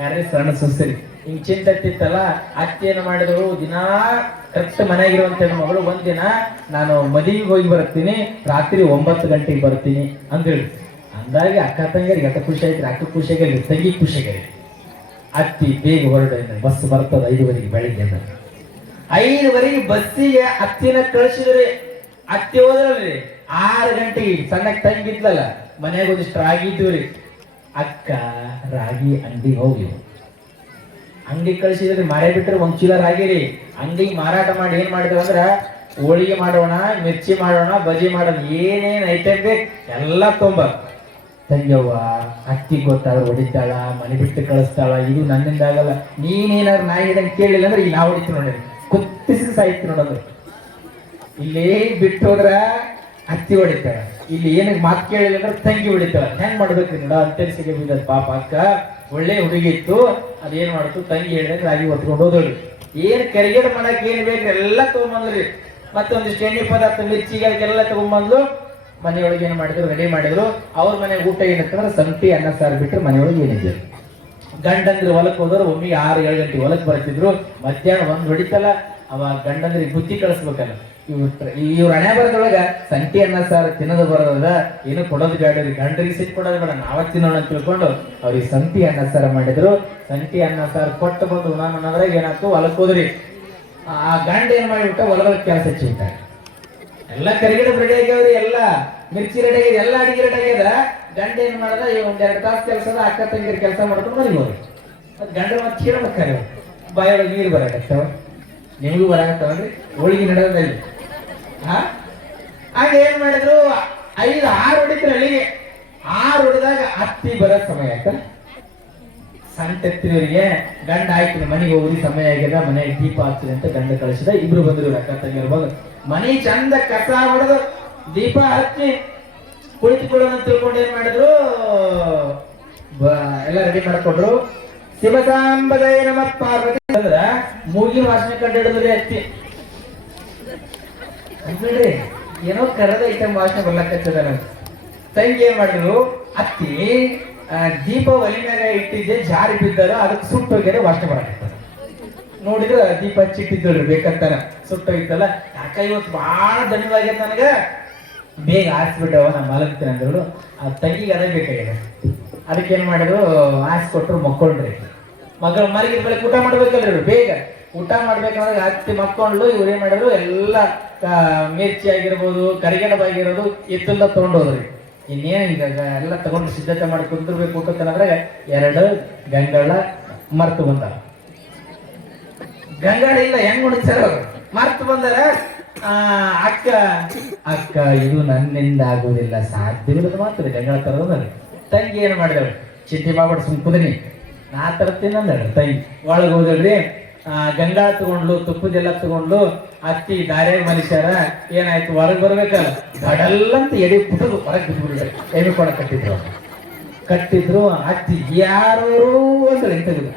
ಯಾರೇ ಸಣ್ಣ ಸುಸ್ಸರಿ ಹಿಂಗ್ ಚಿಂತಿತ್ತಲ್ಲ. ಅತ್ತಿ ಏನು ಮಾಡಿದ್ರು, ದಿನಾ ಕರೆಕ್ಟ್ ಮನೆಯಾಗಿರುವಂತ ಮಗಳು ಒಂದಿನ ನಾನು ಮದುವೆಗೆ ಹೋಗಿ ಬರ್ತೀನಿ, ರಾತ್ರಿ 9 ಗಂಟೆಗೆ ಬರ್ತೀನಿ ಅಂತ ಹೇಳಿ ಅಂದಾಗೆ ಅಕ್ಕ ತಂಗಿಯರಿಗೆ ಅಕ್ಕ ಖುಷಿ ಆಯ್ತು. ಅಕ್ಕ ಖುಷಿಯಾಗಲಿ, ತಂಗಿ ಖುಷಿಯಾಗಲಿ. ಅತ್ತಿ ಬೇಗ ಹೊರಡ, ಬಸ್ ಬರ್ತದ 5 ಬೆಳಿಗ್ಗೆ. 5 ಬಸ್ಸಿಗೆ ಅತ್ತಿನ ಕಳಿಸಿದ್ರಿ. ಅತ್ತಿ ಹೋದ್ರಲ್ರಿ 6 ಗಂಟೆಗೆ. ಸಣ್ಣ ತಂಗಿದ್ಲಲ್ಲ ಮನ್ಯಾಗ ಒಂದಿಷ್ಟು ರಾಗಿ ಇದ್ವಿ. ಅಕ್ಕ ರಾಗಿ ಅಂಗಡಿಗೆ ಹೋಗಿ ಅಂಗಡಿ ಕಳಿಸಿದ್ರಿ. ಮಾರೇ ಬಿಟ್ರೆ 1 ಚೀಲ ರಾಗಿ ರೀ. ಅಂಗಡಿಗೆ ಮಾರಾಟ ಮಾಡಿ ಏನ್ ಮಾಡಿದ್ರು ಅಂದ್ರ ಹೋಳಿಗೆ ಮಾಡೋಣ, ಮಿರ್ಚಿ ಮಾಡೋಣ, ಬಜಿ ಮಾಡೋಣ, ಏನೇನ್ ಐಟಮ್ ಬೇಕು ಎಲ್ಲ ತೊಂಬ. ತಂಗ್ಯವ್ವ ಅಕ್ಕಿ ಗೊತ್ತಾದ್ರೆ ಹೊಡಿತಾಳ, ಮನೆ ಬಿಟ್ಟು ಕಳಿಸ್ತಾಳ, ಇದು ನನ್ನಿಂದ ಆಗಲ್ಲ. ನೀನೇನಾದ್ರು ನಾಯಿ ಹಿಡಂಗೆ ಕೇಳಿಲ್ಲ ಅಂದ್ರೆ ಈಗ ನಾ ಹೊಡಿತೀನಿ ನೋಡಿ, ಕುತ್ತಿಸಿ ಸಾಯ್ತಿ ನೋಡೋದು. ಇಲ್ಲಿ ಬಿಟ್ಟು ಹೋದ್ರ ಅತ್ತಿ ಹೊಡಿತಾಳ, ಇಲ್ಲಿ ಏನಕ್ಕೆ ಮಾತು ಕೇಳಿಲ್ಲ ಅಂದ್ರೆ ತಂಗಿ ಹೊಡಿತಾಳ. ಹೆಂಗ್ ಮಾಡ್ಬೇಕ್ರಿ ನೋಡ ಅಂತರಿಸಿಗೆ ಬಿದ್ದದ ಪಾಪ. ಅಕ್ಕ ಒಳ್ಳೆ ಹುಡುಗಿ ಇತ್ತು, ಅದೇನ್ ಮಾಡ್ತು, ತಂಗಿ ಹೇಳಿದ್ರೆ ರಾಗಿ ಹೊತ್ಕೊಂಡು ಹೋದಳು. ಏನ್ ಕರಿಗೇಡು ಮಾಡಕ್ ಏನ್ ಬೇಕು ಎಲ್ಲ ತಗೊಂಬಂದ್ರಿ. ಮತ್ತೆ ಒಂದಿಷ್ಟು ಎಣ್ಣೆ ಪದಾರ್ಥ ಮಿರ್ಚಿಗೆಲ್ಲ ತಗೊಂಡ್ಬಂದ್ಲು. ಮನೆಯೊಳಗೆ ಏನ್ ಮಾಡಿದ್ರು, ರೆಡಿ ಮಾಡಿದ್ರು. ಅವ್ರ ಮನೆಗೆ ಊಟ ಏನಂತಂದ್ರೆ ಸಂತಿ ಅನ್ನ ಸಾರು ಬಿಟ್ಟರೆ ಮನೆಯೊಳಗೆ ಏನಿದೆ. ಗಂಡಂದ್ರೆ ಹೊಲಕ್ಕೆ ಹೋದವ್ರು ಒಮ್ಮಿಗೆ 6-7 ಗಂಟೆ ಹೊಲಕ್ಕೆ ಬರ್ತಿದ್ರು. ಮಧ್ಯಾಹ್ನ 1 ಹೊಡಿತಲ್ಲ, ಅವ ಗಂಡಂದ್ರಿಗೆ ಬುದ್ಧಿ ಕಳಿಸ್ಬೇಕಲ್ಲ. ಇವ್ರ ಹಣೆ ಬರದೊಳಗ ಸಂಟಿ ಅನ್ನ ಸಾರ್ ತಿನ್ನೋದು ಬರೋದ, ಏನು ಕೊಡೋದು ಬೇಡ್ರಿ, ಗಂಡರಿಗೆ ಸಿಟ್ಟು ಕೊಡೋದು ಬೇಡ, ನಾವ ತಿನ್ನೋಣ ಅಂತ ತಿಳ್ಕೊಂಡು ಅವ್ರಿಗೆ ಸಂತಿ ಅನ್ನ ಸಾರ ಮಾಡಿದ್ರು. ಸಂಟಿ ಅನ್ನ ಸಾರ್ ಕೊಟ್ಟು ಬಂದು ಉಣಾಮನ್ನದ್ರಾಗ ಏನಾಯ್ತು, ಹೊಲಕ್ ಹೋದ್ರಿ. ಆ ಗಂಡ ಏನ್ ಮಾಡಿಬಿಟ್ಟ, ಹೊಲದಾಗ ಕೆಲಸ ಹಚ್ಚಿಬಿಟ್ಟ. ಎಲ್ಲ ಕರಿಗಡೆ ರೆಡಿ ಆಗ್ಯಾವ್ರಿ, ಎಲ್ಲ ಮಿರ್ಚಿ ರೆಡಿ ಆಗ್ಯದ, ಎಲ್ಲ ಅಡಿಗೆ ರೆಡಿ ಆಗ್ಯದ. ಗಂಡ ಏನ್ ಮಾಡದ, ಒಂದೆರಡು ತಾಸು ಕೆಲಸದ ಅಕ್ಕ ತಂಗಿರ ಕೆಲಸ ಮಾಡ್ಕೊಂಡು ಮನೆಗೆ ಹೋದ್ರಿ. ಮತ್ ಗಂಡ ಮತ್ತೆ ಕೇಳ್ಬೇಕಾರೆ ಬಾಯೊಳಗೆ ನೀರು ಬರಾಕತ್ತವ, ನಿಮಗೂ ಬರಾಕತ್ತವನ್ರಿ, ಹೋಳಿಗೆ ನಡೆದಲ್ಲಿ. ಹಾಗೆ ಏನ್ ಮಾಡಿದ್ರು, 5-6 ಹೊಡಿದ್ರು ಅಲ್ಲಿಗೆ. 6 ಹೊಡೆದಾಗ ಅತ್ತಿ ಬರೋ ಸಮಯ ಆಯ್ತ. ಸಂತ ಎತ್ತಿನವರಿಗೆ ಗಂಡ ಆಯ್ತು ಮನೆಗೆ ಹೋಗಿ ಸಮಯ ಆಗ್ಯದ, ಮನೆಗೆ ದೀಪ ಹಚ್ಚಿದೆ ಅಂತ ಗಂಡ ಕಳಿಸಿದ. ಇಬ್ರು ಬಂದ್ರು, ಅಕ್ಕ ತಂಗಿರ್ಬೋದು. ಮನೆ ಚಂದ ಕಸ ಹೊಡೆದು ದೀಪ ಹಚ್ಚಿ ಕುಳಿತುಕೊಳ್ಳೋಣ ತಿಳ್ಕೊಂಡು ಏನ್ ಮಾಡಿದ್ರು, ಎಲ್ಲ ರೆಡಿ ಮಾಡ್ಕೊಂಡ್ರು. ಶಿವಸಾಂಬದಯ ನಮಃ ಪಾರ್ವತಿ ಅಂದ್ರ ಮೂಗಿ ವಾಸನೆ ಕಂಡು ಹಿಡಿದ್ರಿ ಅತ್ತಿ. ಅಂದ್ರಿ ಏನೋ ಕರದ ಐಟಮ್ ವಾಸನೆ ಬರ್ಲಕ್ಕದ. ತಂಗಿ ಏನ್ ಮಾಡಿದ್ರು, ಅತ್ತಿ ದೀಪ ಒಲಿನಾಗ ಇಟ್ಟಿದ್ದೆ, ಜಾರಿ ಬಿದ್ದಾರ, ಅದಕ್ಕೆ ಸುಟ್ಟು ಹೋಗ್ಯಾರ, ವಾಸನೆ ಬರಕತ್ತ. ನೋಡಿದ್ರ ದೀಪ ಹಚ್ಚಿಟ್ಟಿದ್ದಲ್ರಿ ಬೇಕಂತಾನ, ಸುಟ್ಟೋಗಿತ್ತಲ್ಲ. ಯಾಕ ಇವತ್ತು ಬಾಳ ದಣಿವಾಗ್ಯದ ನನಗ, ಬೇಗ ಆರಿಸ್ಬಿಟ್ಟವ, ನಾ ಮಲಗ್ತೀನಿ ಅಂದ್ರು. ಆ ತಂಗಿಗೆ ಅದೇ ಬೇಕಾಗ್ಯದ. ಅದಕ್ಕೆ ಏನ್ ಮಾಡಿದ್ರು, ಆರಿಸ್ಕೊಟ್ರು, ಮಕ್ಕೊಂಡ್ರಿ. ಮಗಳ ಮಲಗಿದ ಬಳಿಕ ಊಟ ಮಾಡ್ಬೇಕಲ್ರಿ, ಬೇಗ ಊಟ ಮಾಡ್ಬೇಕಂದ್ರೆ ಹತ್ತಿ ಮಕ್ಕೊಂಡು ಇವ್ರು ಏನ್ ಮಾಡಿದ್ರು, ಎಲ್ಲ ಮಿರ್ಚಿ ಆಗಿರ್ಬೋದು, ಕರಿಗಡಬಾಗಿರೋದು ಎತ್ತೆಲ್ಲ ತಗೊಂಡೋದ್ರಿ. ಇನ್ನೇನ್ ಈಗ ಎಲ್ಲ ತಗೊಂಡು ಸಿದ್ಧತೆ ಮಾಡಿ ಕುಂದಿರ್ಬೇಕು ಊಟಕ್ಕಂದ್ರೆ 2 ಗಂಗಳ ಮರ್ತು ಬಂದಾರ. ಗಂಗಾಳ ಇಲ್ಲ, ಹೆಂಗ್ ಉಣಿಸ್ತಾರ ಅವ್ರು, ಮರ್ತು ಬಂದಾರ. ಅಕ್ಕ ಅಕ್ಕ ಇದು ನನ್ನಿಂದ ಆಗುವುದಿಲ್ಲ, ಸಾಧ್ಯವಿಲ್ಲದ ಮಾತ್ರ ಗಂಗಾಳ ತರೋದ್ರಿ. ತಂಗಿ ಏನ್ ಮಾಡಿದಳು, ಚಿಂತೆ ಮಾಡ್ಬಿಟ್ಟು ಸುಮ್ಕುದಿನಿ, ನಾ ತರ್ತೀನಿ ಅಂದಳು. ತಂಗಿ ಒಳಗೆ ಹೋದಳ್ರಿ, ಗಂಗಾಳ ತಗೊಂಡ್ಲು, ತುಪ್ಪದೆಲ್ಲ ತಗೊಂಡ್ಲು. ಅತ್ತಿ ದಾರ್ಯಾಗ ಮನುಷ್ಯರ ಏನಾಯ್ತು, ಹೊರಗೆ ಬರ್ಬೇಕಲ್ಲ, ದಡಲ್ಲಂತ ಎಡಿ ಪುಟದು ಹೊರಗೆ ಬಿಟ್ಬಿಡ್ರಿ. ಎಣ್ಣೆ ಕೊಡ ಕಟ್ಟಿದ್ರು. ಅತ್ತಿ ಯಾರು ಅಂದ್ರೆ ಎಂತದ್ದು,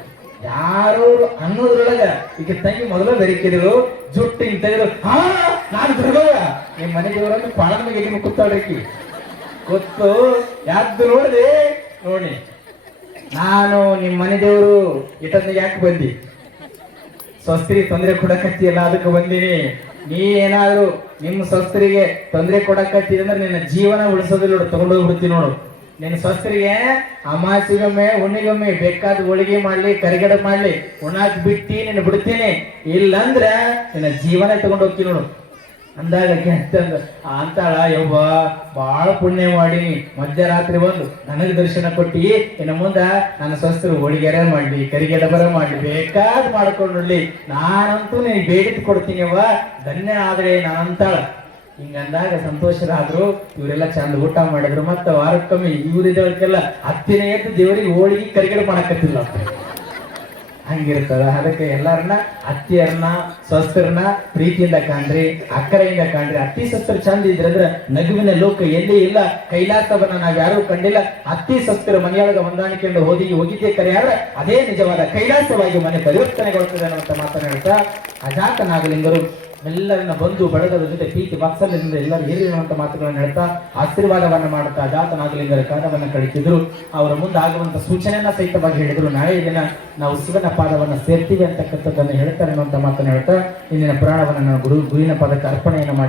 ಯಾರು ಅನ್ನೋದ್ರೊಳಗ ಈಗ ತಂಗಿ ಮೊದಲ ಬೆರಿಕಿದ್ರು, ಜುಟ್ಟು ಹಿಂಗ್ ತೆಗೆದ್ರು. ನಾನು ದುರ್ಗವ ನಿಮ್ ಮನೆ ದೇವರನ್ನು ಪಾಳದ ಮೇಲೆ ಎಲ್ಲಿ ಕೂತಾಡ್ರಿ ಗೊತ್ತು. ಯಾವ್ದು ನೋಡ್ರಿ, ನೋಡಿ ನಾನು ನಿಮ್ ಮನೆ ದೇವರು ಇಟ್ಟಂದ ಯಾಕೆ ಬಂದಿ, ಸ್ವಸ್ತ್ರಿ ತೊಂದರೆ ಕೊಡಕತ್ತಿಯಲ್ಲ ಅದಕ್ಕೆ ಬಂದಿನಿ. ನೀ ಏನಾದ್ರು ನಿಮ್ಮ ಸ್ವಸ್ತ್ರಿಗೆ ತೊಂದರೆ ಕೊಡಕತ್ತಿ ಅಂದ್ರೆ ನಿನ್ನ ಜೀವನ ಉಳಿಸೋದಿಲ್ಲ ನೋಡು, ತಗೊಂಡೋಗ್ಬಿಡ್ತೀನಿ ನೋಡು. ನಿನ್ನ ಸ್ವಸ್ತ್ರಿಗೆ ಅಮಾಸಿಗೊಮ್ಮೆ ಹುಣ್ಣಿಗೊಮ್ಮೆ ಬೇಕಾದ ಹೋಳಿಗೆ ಮಾಡ್ಲಿ, ಕರಿಗಡ ಮಾಡ್ಲಿ, ಉಣ್ಣಾಕ್ ಬಿಟ್ಟಿ ನಿನ್ನ ಬಿಡ್ತೀನಿ, ಇಲ್ಲಂದ್ರ ನಿನ್ನ ಜೀವನ ತಗೊಂಡು ಹೋಗ್ತೀನಿ ನೋಡು ಅಂದಾಗ ಅಂತಾಳ. ಯವ್ವ ಬಾಳ ಪುಣ್ಯ ಮಾಡೀನಿ, ಮಧ್ಯರಾತ್ರಿ ಬಂದು ನನಗೆ ದರ್ಶನ ಕೊಟ್ಟಿ, ಇನ್ನು ಮುಂದ ನನ್ನ ಸ್ವಸ್ಥರು ಹೋಳಿಗೆರ ಮಾಡ್ಲಿ, ಕರಿಗಡಬರ ಮಾಡ್ಲಿ, ಬೇಕಾದ್ ಮಾಡ್ಕೊಂಡ್ಲಿ, ನಾನಂತೂ ನೀನ್ ಬೇಡಿದ್ ಕೊಡ್ತೀನಿ ಅವ್ವ, ಧನ್ಯ ಆದ್ರೆ ನಾನಂತಾಳ. ಹಿಂಗಂದಾಗ ಸಂತೋಷರಾದ್ರು. ಇವರೆಲ್ಲ ಚಂದ ಊಟ ಮಾಡಿದ್ರು. ಮತ್ತ ವಾರಕ್ಕೊಮ್ಮೆ ಇವ್ರಿದವಕ್ಕೆಲ್ಲ ಹತ್ತಿನ ಎದ್ದು ದೇವರಿಗೆ ಹೋಳಿಗೆ ಕರಿಗಡ ಮಾಡಕತ್ತಿಲ್ಲ, ಹಂಗಿರ್ತದ. ಅದಕ್ಕೆ ಎಲ್ಲರನ್ನ ಅತ್ತಿಯರನ್ನ ಸ್ವಸ್ಥರನ್ನ ಪ್ರೀತಿಯಿಂದ ಕಾಣ್ರಿ, ಅಕ್ಕರೆಯಿಂದ ಕಾಣ್ರಿ. ಅತ್ತಿ ಸ್ವಸ್ಥರು ಚಂದ ಇದ್ರಂದ್ರ ನಗುವಿನ ಲೋಕ ಎಲ್ಲಿ ಇಲ್ಲ, ಕೈಲಾಸವನ್ನ ನಾವ್ ಯಾರು ಕಂಡಿಲ್ಲ. ಅತ್ತಿ ಸ್ವಸ್ಥರ ಮನೆಯೊಳಗ ಹೊಂದಾಣಿಕೆಂಡು ಹೋಗಿದ್ದೇ ಕರೆ ಆದ್ರೆ ಅದೇ ನಿಜವಾದ ಕೈಲಾಸವಾಗಿ ಮನೆ ಪರಿವರ್ತನೆಗೊಳ್ತದೆ ಅನ್ನುವಂತ ಮಾತನ್ನ ಹೇಳ್ತಾ, ಅಜಾತನಾಗಲಿಂಗರು ಎಲ್ಲರನ್ನ ಬಂಧು ಬಳಗದ ಜೊತೆ ಪ್ರೀತಿ ವಾತ್ಸಲ್ಯದಿಂದ ಎಲ್ಲರೂ ಏರಿರುವಂತ ಮಾತುಗಳನ್ನು ಹೇಳ್ತಾ ಆಶೀರ್ವಾದವನ್ನ ಮಾಡುತ್ತಾ ಅಜಾತನಾಗಲಿಂಗರ ಕಾಲವನ್ನ ಕಳಿಸಿದ್ರು. ಅವರ ಮುಂದೆ ಆಗುವಂತ ಸೂಚನೆಯನ್ನ ಸಹಿತವಾಗಿ ಹೇಳಿದ್ರು. ನಾಳೆ ದಿನ ನಾವು ಶಿವನ ಪಾದವನ್ನ ಸೇರ್ತೀವಿ ಅಂತಕ್ಕಂಥದ್ದನ್ನು ಹೇಳ್ತಾರೆ ಅನ್ನುವಂತ ಮಾತನ್ನು ಹೇಳ್ತಾ ಇಂದಿನ ಪುರಾಣವನ್ನ ನಾನು ಗುರುವಿನ ಪಾದಕ್ಕೆ ಅರ್ಪಣೆಯನ್ನು ಮಾಡಿ